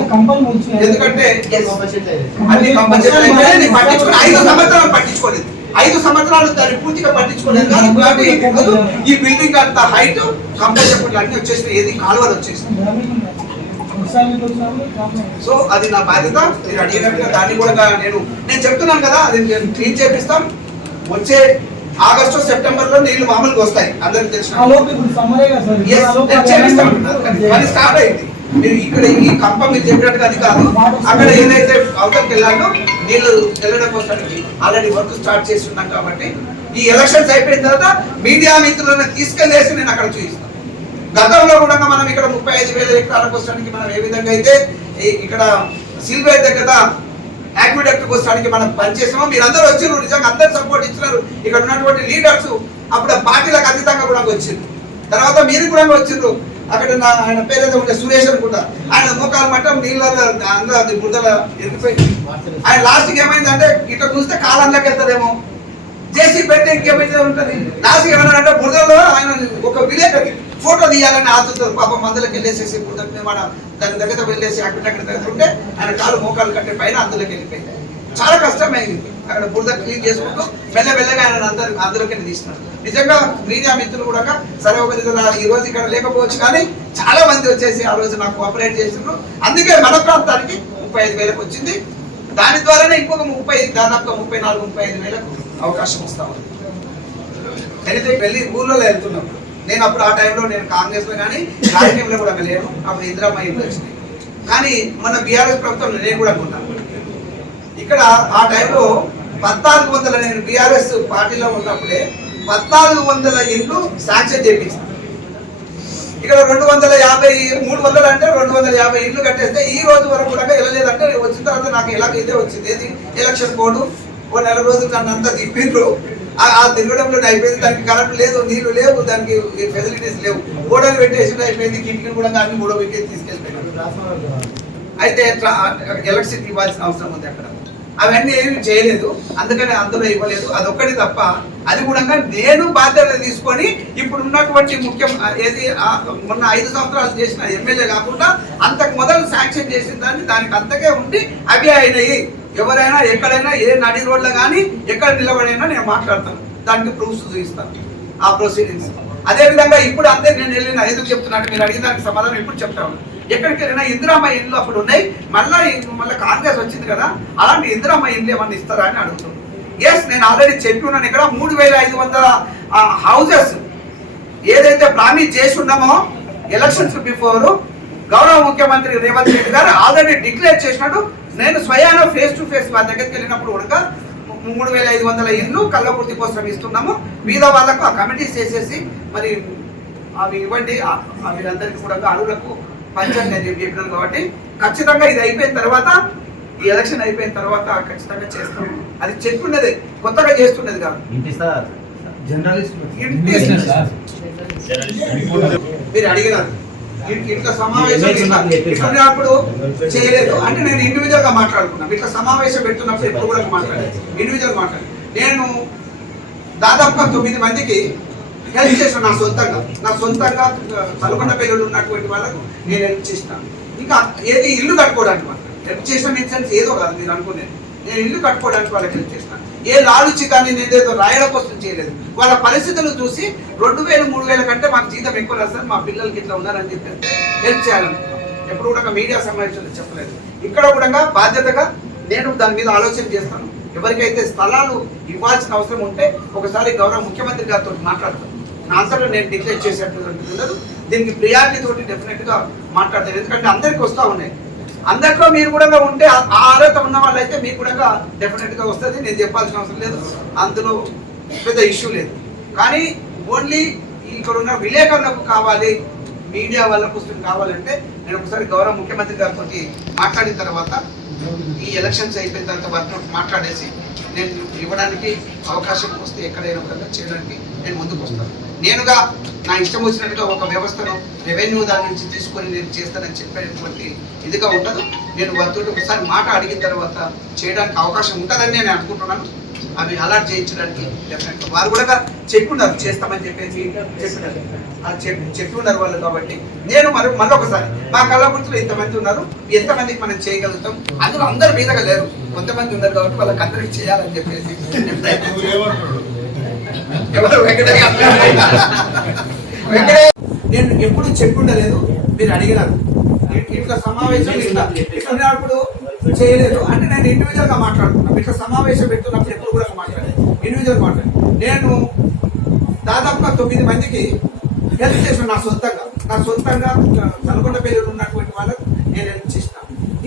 ఎందుకంటే అన్ని కంపల్సరీ పట్టించుకుని 5 సంవత్సరాలు పట్టించుకోలేదు. 5 సంవత్సరాలు దాన్ని పూర్తిగా పట్టించుకోలేదు కాబట్టి ఈ బిల్డింగ్ అంత హైట్ కంపల్సరీ అన్ని వచ్చేసి ఏది కాలువలు వచ్చేసి సో అది నా బాధ్యత. మీరు అడిగినట్టుగా దాన్ని కూడా నేను చెప్తున్నాను కదా, అది క్లీన్ చేపిస్తాం. వచ్చే ఆగస్టు సెప్టెంబర్ లో నీళ్లు మామూలుగా వస్తాయి, అందరికి తెలిసిన స్టార్ట్ అయింది. మీరు ఇక్కడ ఈ కంప మీరు చెప్పినట్టుగా అది కాదు, అక్కడ ఏదైతే అవతలకి వెళ్ళాలో నీళ్లు వెళ్ళడం కోసడానికి ఆల్రెడీ వర్క్ స్టార్ట్ చేస్తున్నాం. కాబట్టి ఈ ఎలక్షన్స్ అయిపోయిన తర్వాత మీడియా మిత్రులను తీసుకెళ్లేసి నేను అక్కడ చూపిస్తాను. గతంలో కూడా మనం ఇక్కడ 35,000 ఎకరాల కోసడానికి మనం ఏ విధంగా అయితే ఇక్కడ సిల్వేర్ దగ్గర యాక్విడక్ట్ కోసడానికి మనం పనిచేసాము. మీరు అందరూ వచ్చారు, నిజంగా అందరు సపోర్ట్ ఇచ్చినారు. ఇక్కడ ఉన్నటువంటి లీడర్స్ అప్పుడు పార్టీలకు అతీతంగా కూడా వచ్చిండ్రు. తర్వాత మీరు కూడా వచ్చిండ్రు. అక్కడ ఆయన పేరు ఉంటే సురేష్ అనుకుంటా, ఆయన మోకాలు మట్టం నీళ్ళ అందులో అది బురదల ఎరిగిపోయింది. ఆయన లాస్ట్కి ఏమైందంటే ఇట్లా చూస్తే కాలంలోకి వెళ్తారేమో, జేసీ పెట్టి ఇంకేమైతే ఉంటుంది. లాస్ట్కి ఏమన్నాడంటే బురదలో ఆయన ఒక విలేకరి ఫోటో తీయాలని ఆశిస్తారు. పాపం అందులోకి వెళ్ళేసేసి బురద దాని దగ్గర వెళ్ళేసి అక్కడ దగ్గర ఉంటే ఆయన కాలు మోకాలు కట్టే పైన అందులోకి వెళ్ళిపోయింది. చాలా కష్టమైంది. అక్కడ బురద క్లీన్ చేసుకుంటూ మెల్లమెల్లగా ఆయన అందులోకి తీసినారు. నిజంగా మీడియా మిత్రులు కూడా సరే ఒక ఈ రోజు ఇక్కడ లేకపోవచ్చు, కానీ చాలా మంది వచ్చేసి ఆ రోజు నాకు కోఆపరేట్ చేసినారు. అందుకే మన ప్రాంతానికి 35,000 వచ్చింది. దాని ద్వారానే ఇంకొక 30 దాదాపుగా 34-35,000 అవకాశం వస్తా ఉంది. అయితే వెళ్ళి ఊళ్ళో వెళ్తున్నప్పుడు నేను అప్పుడు ఆ టైంలో నేను కాంగ్రెస్ లో కానీ రాజకీయంలో కూడా లేను. అప్పుడు ఇందిరామ్మ ఇల్లు వచ్చినాయి. కానీ మన బీఆర్ఎస్ ప్రభుత్వంలో నేను కూడా ఉన్నాను. ఇక్కడ ఆ టైంలో 1400 నేను బీఆర్ఎస్ పార్టీలో ఉన్నప్పుడే 1400 ఇళ్ళు శాంక్షన్ చేపించాను. ఇక్కడ 250 300 అంటే 250 ఇళ్ళు కట్టేస్తే ఈ రోజు వరకు కూడా వెళ్ళలేదంటే వచ్చిన తర్వాత నాకు ఎలాగైతే వచ్చింది. ఏది ఎలక్షన్ కోడ్ ఓ నెల రోజులు నన్ను అంతా తిప్పిండ్రు. ఆ తిరగడంలో అయిపోయింది. దానికి కరెంట్ లేదు, నీళ్లు లేవు, దానికి ఫెసిలిటీస్ లేవు. గోడలు పెట్టేసి అయిపోయింది. కిటికీలు కూడా అన్ని గొడవ పెట్టి తీసుకెళ్ళిపోయినారు. అయితే ఎలక్ట్రిసిటీ ఇవ్వాల్సిన అవసరం ఉంది అక్కడ. అవన్నీ ఏమి చేయలేదు, అందుకని అందులో ఇవ్వలేదు. అదొక్కటి తప్ప అది కూడా నేను బాధ్యత తీసుకొని ఇప్పుడు ఉన్నటువంటి ముఖ్యం ఏది మొన్న 5 సంవత్సరాలు చేసిన ఎమ్మెల్యే కాకుండా అంతకు మొదలు శాంక్షన్ చేసిన దానికి అంతకే ఉండి అవి అయినాయి. ఎవరైనా ఎక్కడైనా ఏ నడి రోడ్లో కానీ ఎక్కడ నిలబడైనా నేను మాట్లాడతాను, దానికి ప్రూఫ్స్ చూపిస్తాను ఆ ప్రొసీడింగ్స్. అదేవిధంగా ఇప్పుడు అంతే నేను వెళ్ళిన ఎందుకు చెప్తున్నట్టు మీరు అడిగిన దానికి సమాధానం ఇప్పుడు చెప్తాను. ఎక్కడికి వెళ్ళినా ఇందిరామ్మ ఇండ్లు అప్పుడు ఉన్నాయి, మళ్ళీ కాంగ్రెస్ వచ్చింది కదా, అలాంటి ఇందిరామ్మ ఇండ్లు ఏమన్నా ఇస్తారా అని అడుగుతున్నాను. ఎస్, నేను ఆల్రెడీ చెప్పి ఉన్నాను. ఇక్కడ 3,500 హౌసెస్ ఏదైతే ప్రామిస్ చేసి ఉన్నామో ఎలక్షన్స్ బిఫోర్ గౌరవ ముఖ్యమంత్రి రేవంత్ రెడ్డి గారు ఆల్రెడీ డిక్లేర్ చేసినట్టు నేను స్వయాన ఫేస్ టు ఫేస్ వారి దగ్గరికి వెళ్ళినప్పుడు కూడా 3,500 ఇళ్ళు కల్వకుర్తి కోసం ఇస్తున్నాము. మీద వాళ్ళకు ఆ కమిటీస్ చేసేసి మరి అవి ఇవ్వండి, వీళ్ళందరికీ కూడా అరువులకు పంచాయతీ నేను చెప్పినాను. కాబట్టి ఖచ్చితంగా ఇది అయిపోయిన తర్వాత, ఈ ఎలక్షన్ అయిపోయిన తర్వాత ఖచ్చితంగా చేస్తాం. అది చెప్పున్నదే, కొత్తగా చేస్తున్నది కాదు. మీరు అడిగినారు ఇట్లా సమావేశం అప్పుడు చేయలేదు అంటే నేను ఇండివిజువల్ గా మాట్లాడుకున్నాను. ఇట్లా సమావేశం పెడుతున్నప్పుడు ఎప్పుడు కూడా మాట్లాడలేదు, ఇండివిజువల్ మాట్లాడాను. నేను దాదాపుగా 9 మందికి హెల్ప్ చేసాను. నా సొంతంగా నల్గొండపల్లిలో ఉన్నటువంటి వాళ్ళకు నేను హెల్ప్ చేసినాను. ఇంకా ఏది ఇల్లు కట్టుకోవడానికి హెల్ప్ చేసిన ఇన్సెన్స్ ఏదో కాదు మీరు అనుకునేది. నేను ఇల్లు కట్టుకోవడానికి వాళ్ళకి హెల్ప్ చేసినాను. ఏ లాలుచి కానీ నేనేదో రాయడం కోసం చేయలేదు. వాళ్ళ పరిస్థితులు చూసి 2,000-3,000 కంటే మాకు జీతం ఎక్కువ రాదు సార్, మా పిల్లలకి ఇట్లా ఉన్నారని చెప్పి హెల్ప్ చేయాలనుకున్నాను. ఎప్పుడు కూడా మీడియా సమావేశంలో చెప్పలేదు. ఇక్కడ కూడా బాధ్యతగా నేను దాని మీద ఆలోచన చేస్తాను. ఎవరికైతే స్థలాలు ఇవ్వాల్సిన అవసరం ఉంటే ఒకసారి గౌరవ ముఖ్యమంత్రి గారితో మాట్లాడతాను. నా అంతలో నేను డిక్లేర్ చేసేటువంటి ఉండదు. దీనికి ప్రియారిటీ తోటి డెఫినెట్గా మాట్లాడతాను. ఎందుకంటే అందరికీ వస్తూ ఉన్నాయి. అందరిలో మీరు కూడా ఉంటే ఆ అర్హత ఉన్న వాళ్ళైతే మీకు కూడా డెఫినెట్గా వస్తుంది. నేను చెప్పాల్సిన అవసరం లేదు, అందులో పెద్ద ఇష్యూ లేదు. కానీ ఓన్లీ ఇక్కడ ఉన్న విలేకరులకు కావాలి, మీడియా వాళ్ళకు కావాలంటే నేను ఒకసారి గౌరవ ముఖ్యమంత్రి గారితో మాట్లాడిన తర్వాత ఈ ఎలక్షన్స్ అయిపోయిన తర్వాత వారితో మాట్లాడేసి నేను ఇవ్వడానికి అవకాశం వస్తే ఎక్కడైనా కూడా చేయడానికి నేను ముందుకు వస్తాను. నేనుగా నా ఇష్టం వచ్చినట్టుగా ఒక వ్యవస్థను రెవెన్యూ దాని నుంచి తీసుకొని నేను చేస్తానని చెప్పేటువంటి ఇదిగా ఉండదు. నేను వారితో ఒకసారి మాట అడిగిన తర్వాత చేయడానికి అవకాశం ఉంటుందని నేను అనుకుంటున్నాను. అవి అలాట్ చేయించడానికి డెఫినెట్గా వారు కూడా చెప్పున్నారు చేస్తామని చెప్పేసి చెప్పి ఉన్నారు వాళ్ళు. కాబట్టి నేను మరొకసారి మా కళాకృతులు ఇంతమంది ఉన్నారు, ఎంతమందికి మనం చేయగలుగుతాం, అందులో అందరు మీదగా లేరు, కొంతమంది ఉన్నారు కాబట్టి వాళ్ళకి అందరికి చేయాలని చెప్పేసి నేను ఎప్పుడు చెప్పుండలేదు. మీరు అడిగినారు ఇట్లా సమావేశం ఇట్లా చేయలేదు అంటే నేను ఇండివిజువల్ గా మాట్లాడుతున్నాను. ఇట్లా సమావేశం పెడుతున్నప్పుడు ఎప్పుడు కూడా మాట్లాడలేదు, ఇండివిజువల్ మాట్లాడాను. నేను దాదాపుగా 9 మందికి హెల్ప్ చేసిన నా సొంతంగా నల్గొండపల్లిలో ఉన్నటువంటి వాళ్ళకు నేను హెల్ప్ చేసిన.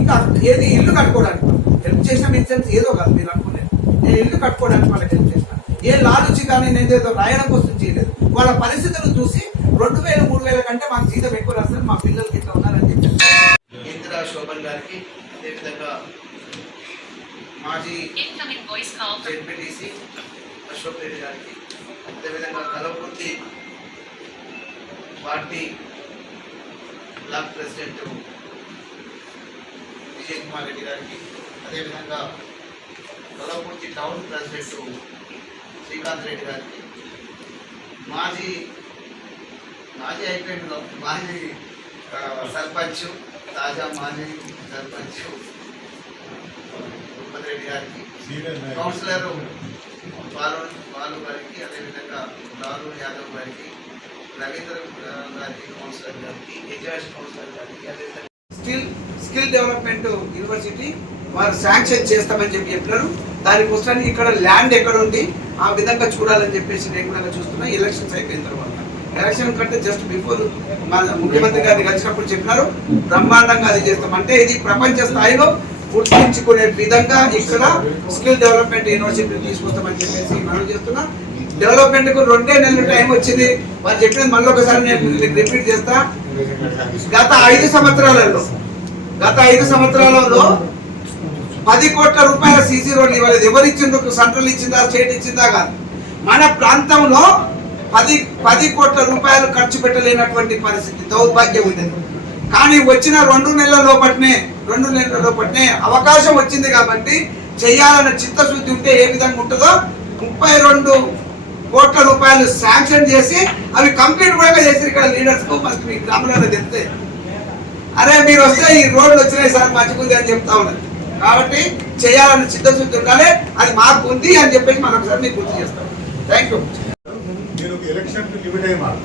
ఇంకా ఏది ఇల్లు కట్టుకోవడానికి హెల్ప్ చేసిన ఇన్సెన్స్ ఏదో కాదు మీరు అనుకునేది. నేను ఇల్లు కట్టుకోవడానికి వాళ్ళకి హెల్ప్ చేసిన. ఏ లాలుచి కానీ నేను ఏదో రాయడం కోసం చేయలేదు. వాళ్ళ పరిస్థితులను చూసి 2000 3000 కంటే మాకు జీతం ఎక్కువ రాస్తారు, మా పిల్లలకి ఇట్లా ఉన్నారని చెప్పారు. ఇందిరా శోభన్ గారికి, అదేవిధంగా మాజీ జెడ్పీటీసీ అశోక్ రెడ్డి గారికి, అదేవిధంగా Kalwakurthy party block president Vijay Kumar Reddy గారికి, అదేవిధంగా కలవకుర్తి టౌన్ ప్రెసిడెంట్ శ్రీకాంత్ రెడ్డి గారికి, మాజీ అయిపోయింది మాజీ సర్పంచ్, తాజా మాజీ సర్పంచ్ తిరుపతి రెడ్డి గారికి, కౌన్సిలర్ బాలు గారికి, అదేవిధంగా లాలు యాదవ్ గారికి, రవీంద్ర గారికి, కౌన్సిలర్ గారికి, ఎడ్యుకేషన్ కౌన్సిలర్ గారికి, అదేవిధంగా స్కిల్ డెవలప్మెంట్ యూనివర్సిటీ వారు శాంక్షన్ చేస్తామని చెప్పినారు. దానికోసానికి ఇక్కడ ల్యాండ్ ఎక్కడ ఉంది ఆ విధంగా చూడాలని చెప్పేసి నేను కూడా చూస్తున్నా. ఎలక్షన్స్ అయిపోయిన తర్వాత, ఎలక్షన్ కంటే జస్ట్ బిఫోర్ మా ముఖ్యమంత్రి గారిని కలిసినప్పుడు చెప్పినారు బ్రహ్మాండంగా అది చేస్తాం. అంటే ఇది ప్రపంచ స్థాయిలో గుర్తించుకునే విధంగా ఇక్కడ స్కిల్ డెవలప్మెంట్ యూనివర్సిటీ తీసుకొస్తామని చెప్పేసి మనం చేస్తున్నా. డెవలప్మెంట్ కు 2 నెలలు టైం వచ్చింది. వాళ్ళు చెప్పినది మళ్ళీ ఒకసారి నేను రిపీట్ చేస్తా. గత 5 సంవత్సరాలలో 10 కోట్ల రూపాయల సీసీ రోడ్లు ఇవ్వలేదు. ఎవరు ఇచ్చిండ్రు? సెంట్రల్ ఇచ్చిందా, స్టేట్ ఇచ్చిందా కాదు. మన ప్రాంతంలో 10 కోట్ల రూపాయలు ఖర్చు పెట్టలేనటువంటి పరిస్థితి, దౌర్భాగ్యం ఉండేది. కానీ వచ్చిన 2 నెలల లోపట్నే అవకాశం వచ్చింది కాబట్టి చేయాలన్న చిత్తశుద్ధి ఉంటే ఏ విధంగా ఉంటుందో 32 కోట్ల రూపాయలు శాంక్షన్ చేసి అవి కంప్లీట్ కూడా చేసి ఇక్కడ లీడర్స్ కు ఫస్ట్ మీ గ్రామంలో చెప్తే అరే మీరు వస్తే ఈ రోడ్లు వచ్చినాయి సార్ మంచిగుంది అని చెప్తా ఉన్నారు. కాబట్టి చేయాలన్న చిత్తశుద్ధి ఉండాలి, అది మాకు ఉంది అని చెప్పేసి మనం ఒకసారి మీకు గుర్తు చేస్తాం. Thank you. నేను ఎలక్షన్ లిమిట్ అయ్యి మాట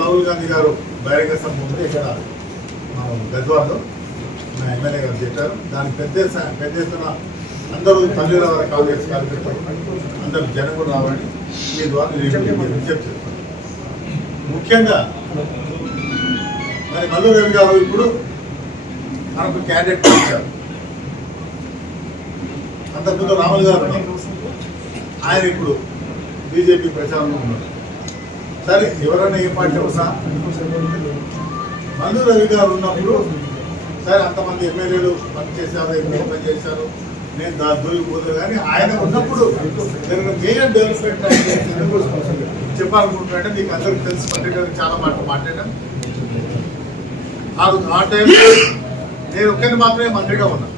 రాహుల్ గాంధీ గారు బహిరంగ సభ ముందు ఇక్కడ గద్వాల్లో మా ఎమ్మెల్యే గారు చెప్పారు. దానికి పెద్ద ఎత్తున అందరూ తల్లి రావాలి, కాంగ్రెస్ కార్యకర్తలు అందరూ జనం కూడా రావాలని మీ ద్వారా విజ్ఞప్తి చేస్తాను. ముఖ్యంగా మరి మల్లు రవి గారు ఇప్పుడు మనకు క్యాండిడేట్ ఇచ్చారు. అంతకుముందు రాములు గారు ఆయన ఇప్పుడు బీజేపీ ప్రచారంలో ఉన్నారు. సరే ఎవరైనా ఏ పార్టీ ఉన్నా మల్లు రవి గారు ఉన్నప్పుడు సరే అంతమంది ఎమ్మెల్యేలు పనిచేశారు, ఎంపీలు పనిచేశారు, నేను దాని దొరికిపోతుంది. కానీ ఆయన ఉన్నప్పుడు జరిగిన మేజర్ డెవలప్మెంట్ చెప్పాలనుకుంటున్నాంటే మీకు అందరికీ తెలిసి పర్టికులర్ చాలా మాట్లాడాను. ఆ టైంలో నేను ఒక్కరిని మాత్రమే మంత్రిగా ఉన్నా.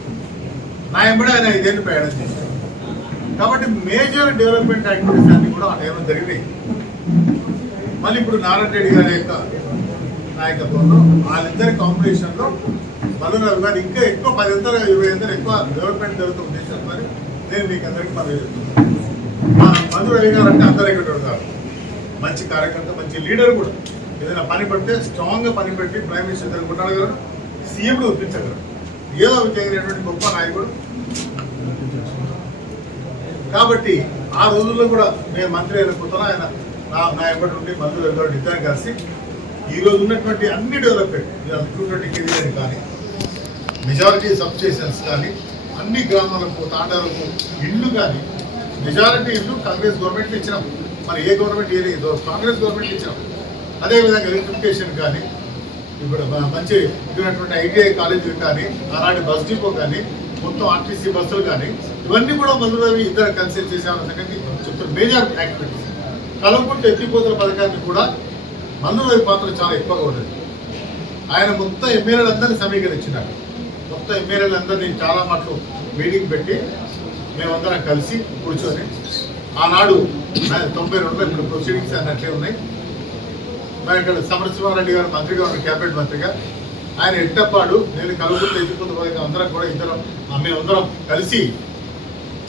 నా ఎంబడే ఆయన 5 ఏళ్ళు ప్రయాణం చేశాను. కాబట్టి మేజర్ డెవలప్మెంట్ యాక్టివిటీస్ అన్ని కూడా ఆ టైంలో జరిగినాయి. మళ్ళీ ఇప్పుడు నారాయణ రెడ్డి గారి యొక్క నాయకత్వంలో వాళ్ళిద్దరి కాంపిటీషన్లో మల్లు రవి గారు ఇంకా ఎక్కువ 10 20 ఎక్కువ డెవలప్మెంట్ జరుగుతున్న ఉద్దేశం. మరి నేను మీకు అందరికీ మనం చెప్తున్నాను, మల్లు రవి గారు అంటే అందరూ ఎక్కడ కాదు, మంచి కార్యకర్త, మంచి లీడర్ కూడా. ఏదైనా పని పడితే స్ట్రాంగ్గా పని పెట్టి ప్రైమ్ మినిస్టర్ జరుగుతున్నాడు, సీఎంలు ఒప్పించగలరు, ఏదో చేయగలిగినటువంటి గొప్ప నాయకుడు. కాబట్టి ఆ రోజుల్లో కూడా మేము మంత్రి అయినపోతున్నా ఆయన నా ఎప్పటి నుండి మంత్రులు ఎవరు ఇద్దరు కలిసి ఈరోజు ఉన్నటువంటి అన్ని డెవలప్మెంట్ అనుకున్నటువంటి కెరీర్ కానీ మెజారిటీ సబ్స్టేషన్స్ కానీ అన్ని గ్రామాలకు తాండాలకు ఇళ్ళు కానీ మెజారిటీ ఇళ్ళు కాంగ్రెస్ గవర్నమెంట్ ఇచ్చినాం. మరి ఏ గవర్నమెంట్ ఏదో కాంగ్రెస్ గవర్నమెంట్ ఇచ్చినాం. అదేవిధంగా ఎలక్ట్రిఫికేషన్ కానీ ఇప్పుడు మంచి ఇటువంటి ఐటీఐ కాలేజీలు కానీ అలాంటి బస్ డిపో కానీ మొత్తం ఆర్టీసీ బస్సులు కానీ ఇవన్నీ కూడా మందు రవి ఇద్దరు కలిసి చేసామన్న సంగతి చెప్తున్న మేజర్ యాక్టివిటీస్. కలవకుంటే ఎత్తిపోతల పథకాన్ని కూడా మందు రవి పాత్ర చాలా ఎక్కువగా ఉండేది. ఆయన మొత్తం ఎమ్మెల్యేలందరినీ సమీకరించినాడు. మొత్తం ఎమ్మెల్యేలందరినీ చాలా మట్లు మీటింగ్ పెట్టి మేమందరం కలిసి కూర్చొని ఆనాడు 92లో ఇప్పుడు ప్రొసీడింగ్స్ అన్నట్లే ఉన్నాయి. మరి ఇక్కడ సమరసింహారెడ్డి గారు మంత్రిగా ఉన్న క్యాబినెట్ మంత్రిగా ఆయన ఎట్టప్పాడు నేను కలుగుతూ ఎత్తిపోతే అందరం కూడా మేమందరం కలిసి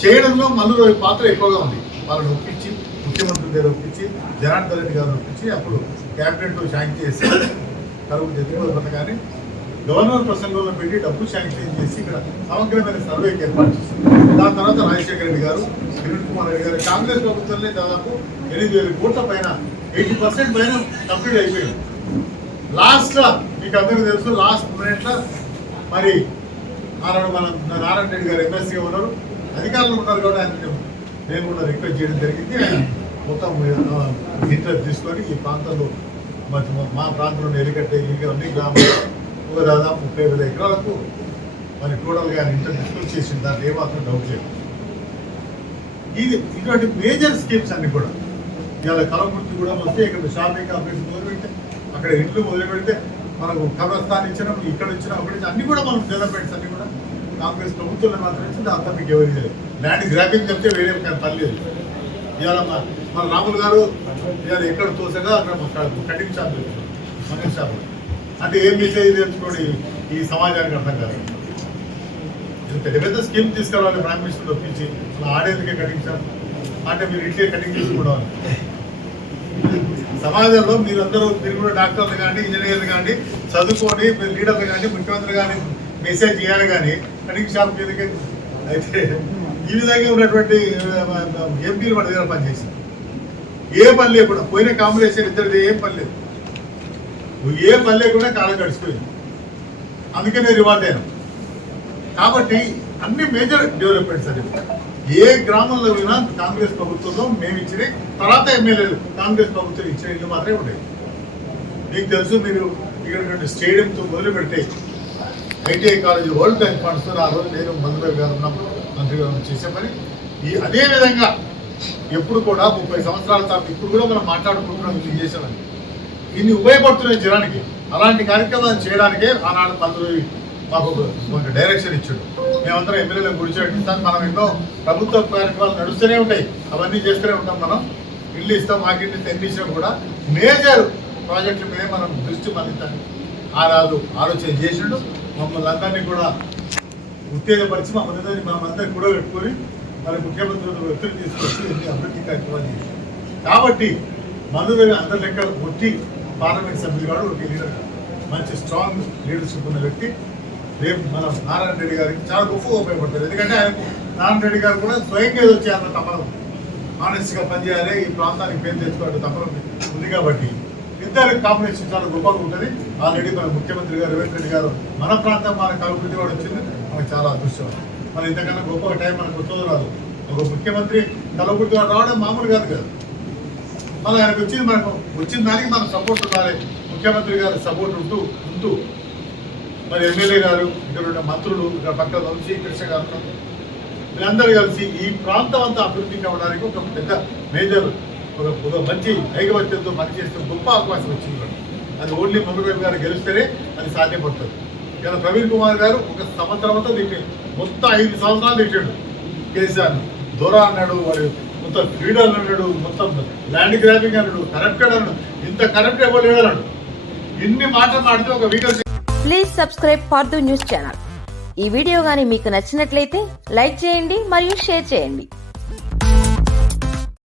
చేయడంలో మందు రవి పాత్ర ఎక్కువగా ఉంది. వాళ్ళని ఒప్పించి ముఖ్యమంత్రి దగ్గర ఒప్పించి జనార్దన్ రెడ్డి గారిని ఒప్పించి అప్పుడు క్యాబినెట్ శాంక్షన్ చేసి కలుగుతూ ఎత్తిపోతే పథకాన్ని గవర్నర్ ప్రసంగంలో పెట్టి డబ్బు శాంక్షన్ చేసి ఇక్కడ సమగ్రమైన సర్వేకి ఏర్పాటు చేసింది. దాని తర్వాత రాజశేఖర రెడ్డి గారు, కిరణ్ కుమార్ రెడ్డి గారు కాంగ్రెస్ ప్రభుత్వంలో దాదాపు 8,000 కోట్ల పైన 80% పైన కంప్లీట్ అయిపోయింది. లాస్ట్లో మీకు అందరికీ తెలుసు లాస్ట్ మినిట్లో మరి మన నారాయణ రెడ్డి గారు ఎమ్మెల్సీగా ఉన్నారు, అధికారులు ఉన్నారు కూడా ఆయన నేను కూడా రిక్వెస్ట్ చేయడం జరిగింది. ఆయన మొత్తం ఇంటర్ తీసుకొని ఈ ప్రాంతంలో మా ప్రాంతంలో ఎలికట్టే అన్ని గ్రామాలు ఒక దాదాపు 30,000 ఎకరాలకు మరి టోటల్గా ఆయన ఇంటర్ డిస్కస్ చేసిన దాంట్లో ఏమాత్రం డౌట్ లేదు. ఇటువంటి మేజర్ స్కీమ్స్ అన్ని కూడా ఇవాళ కలవకుర్తి కూడా వస్తే ఇక్కడ షాపింగ్ కాంప్లెక్స్ మొదలుపెడితే అక్కడ ఇండ్లు మొదలు పెడితే మనకు కబ్రస్థాన్ ఇచ్చినాం, ఇక్కడ ఇచ్చినాం, అక్కడ అన్ని కూడా మనం డెవలప్మెంట్స్ అన్ని కూడా కాంగ్రెస్ ప్రభుత్వంలో మాత్రం ఇచ్చింది. అంతా మీకు ఎవరికి లేదు. ల్యాండ్ గ్రాబింగ్ చెప్తే వేరే పని లేదు. ఇవాళ మన రాములు గారు ఇవాళ ఎక్కడ తోసగా అక్కడ కటింగ్ షాప్ మనీ షాప్ అంటే ఏం మెసేజ్ తెలుసుకోండి ఈ సమాజానికి అర్థం కాదు. పెద్ద పెద్ద స్కీమ్ తీసుకురావాలి ప్రైమ్ మినిస్టర్ ఒప్పించి అలా ఆడేందుకే కటింగ్ షాప్ అంటే మీరు ఇట్లే కటింగ్ చేసుకోవడం. సమాజంలో మీరు కూడా డాక్టర్లు కానీ ఇంజనీర్లు కానీ చదువుకొని లీడర్లు కానీ ముఖ్యమంత్రి కానీ మెసేజ్ చేయాలి కానీ కటింగ్ షాప్ మీదకి అయితే ఈ విధంగా ఉన్నటువంటి ఎంపీలు మన దగ్గర పనిచేసింది. ఏ పని లేకుండా పోయిన కాంబినేషన్ ఇద్దరిది ఏం పని లేదు. ఏ పని లేకుండా కాలం గడిచిపోయింది. అందుకనే రివార్డ్ అయినా. కాబట్టి అన్ని మేజర్ డెవలప్మెంట్స్ అని ఏ గ్రామంలో పోయినా కాంగ్రెస్ ప్రభుత్వంలో మేము ఇచ్చిన తర్వాత ఎమ్మెల్యేలు కాంగ్రెస్ ప్రభుత్వం ఇచ్చిన ఇల్లు మాత్రమే ఉండేవి. మీకు తెలుసు మీరు ఇక్కడ స్టేడియంతో మొదలు పెడితే ITI college world bank funds ఆ రోజు నేను మందురావు గారు ఉన్నప్పుడు మంత్రిగా చేసే పని అదే విధంగా ఎప్పుడు కూడా 30 సంవత్సరాల తర్వాత ఇప్పుడు కూడా మనం మాట్లాడుకుంటున్నాం ఇది చేసామని ఇన్ని ఉపయోగపడుతున్నాయి జనానికి. అలాంటి కార్యక్రమాలు చేయడానికే ఆనాడు మంత్రి మాకు ఒక డైరెక్షన్ ఇచ్చాడు. మేమందరం ఎమ్మెల్యేలకు గుడిచేస్తాం. మనం ఎన్నో ప్రభుత్వ కార్యక్రమాలు నడుస్తూనే ఉంటాయి, అవన్నీ చేస్తూనే ఉంటాం. మనం ఇల్లు ఇస్తాం, వాకింటి ఎన్ని ఇచ్చినా కూడా మేజర్ ప్రాజెక్టుల మీద మనం దృష్టి మళ్ళించాలి ఆలోచన చేసిండు. మమ్మల్ని అందరినీ కూడా ఉత్తేజపరిచి మనందరినీ కూడా పెట్టుకొని మరి ముఖ్యమంత్రులు ఒత్తిడి తీసుకొచ్చి ఎన్ని అభివృద్ధి కార్యక్రమాలు చేసి కాబట్టి మందురవి అందరి లెక్క ఒట్టి పార్లమెంట్ సభ్యులు కాదు, ఒక లీడర్ మంచి స్ట్రాంగ్ లీడర్షిప్ ఉన్న వ్యక్తి. రేపు మన నారాయణ రెడ్డి గారికి చాలా గొప్పగా ఉపయోగపడతారు. ఎందుకంటే ఆయన నారాయణ రెడ్డి గారు కూడా స్వయంగా వచ్చి అంత తపనం ఆనెస్ట్గా పనిచేయాలి, ఈ ప్రాంతానికి పేరు తెచ్చుకోవడం తపనం ఉంది. కాబట్టి ఇద్దరు కాంబినేషన్ చాలా గొప్పగా ఉంటుంది. ఆల్రెడీ మన ముఖ్యమంత్రి గారు రేవంత్ రెడ్డి గారు మన ప్రాంతం మన కలుపుతి కూడా వచ్చింది, మనకు చాలా అదృష్టం. మన ఇంతకన్నా గొప్ప టైం మనకు వస్తుందో రాదు. ఒక ముఖ్యమంత్రి కలుపుతి వాడు రావడం మామూలు కాదు కదా. మళ్ళీ ఆయనకు వచ్చిన దానికి మనం సపోర్ట్ ఉండాలి. ముఖ్యమంత్రి గారి సపోర్ట్ ఉంటూ మరి ఎమ్మెల్యే గారు, ఇక్కడ ఉన్న మంత్రులు, ఇక్కడ పక్కన వంశీ కృష్ణ గారు వీళ్ళందరూ కలిసి ఈ ప్రాంతం అంతా అభివృద్ధి కావడానికి ఒక పెద్ద మేజర్ ఒక మంచి ఐకమత్యంతో పనిచేస్తే గొప్ప అవకాశం వచ్చింది. అది ఓన్లీ మందురావు గారు గెలిస్తేనే అది సాధ్యపడుతుంది. ఇలా ప్రవీణ్ కుమార్ గారు ఒక సంవత్సరంతో తిట్టాడు, మొత్తం 5 సంవత్సరాలు తిట్టాడు కేసీఆర్. దూరా అన్నాడు, వాడు మొత్తం లీడర్ అన్నాడు, మొత్తం ల్యాండ్ గ్రాబింగ్ అన్నాడు, కరప్టెడ్ అన్నాడు. ఇంత కరప్ట్ ఎవరు లేదన్నాడు. ఇన్ని మాటలు మాడితే ఒక video. Please subscribe for news channel. ఈ వీడియో గానీ మీకు నచ్చినట్లయితే లైక్ చేయండి మరియు షేర్ చేయండి.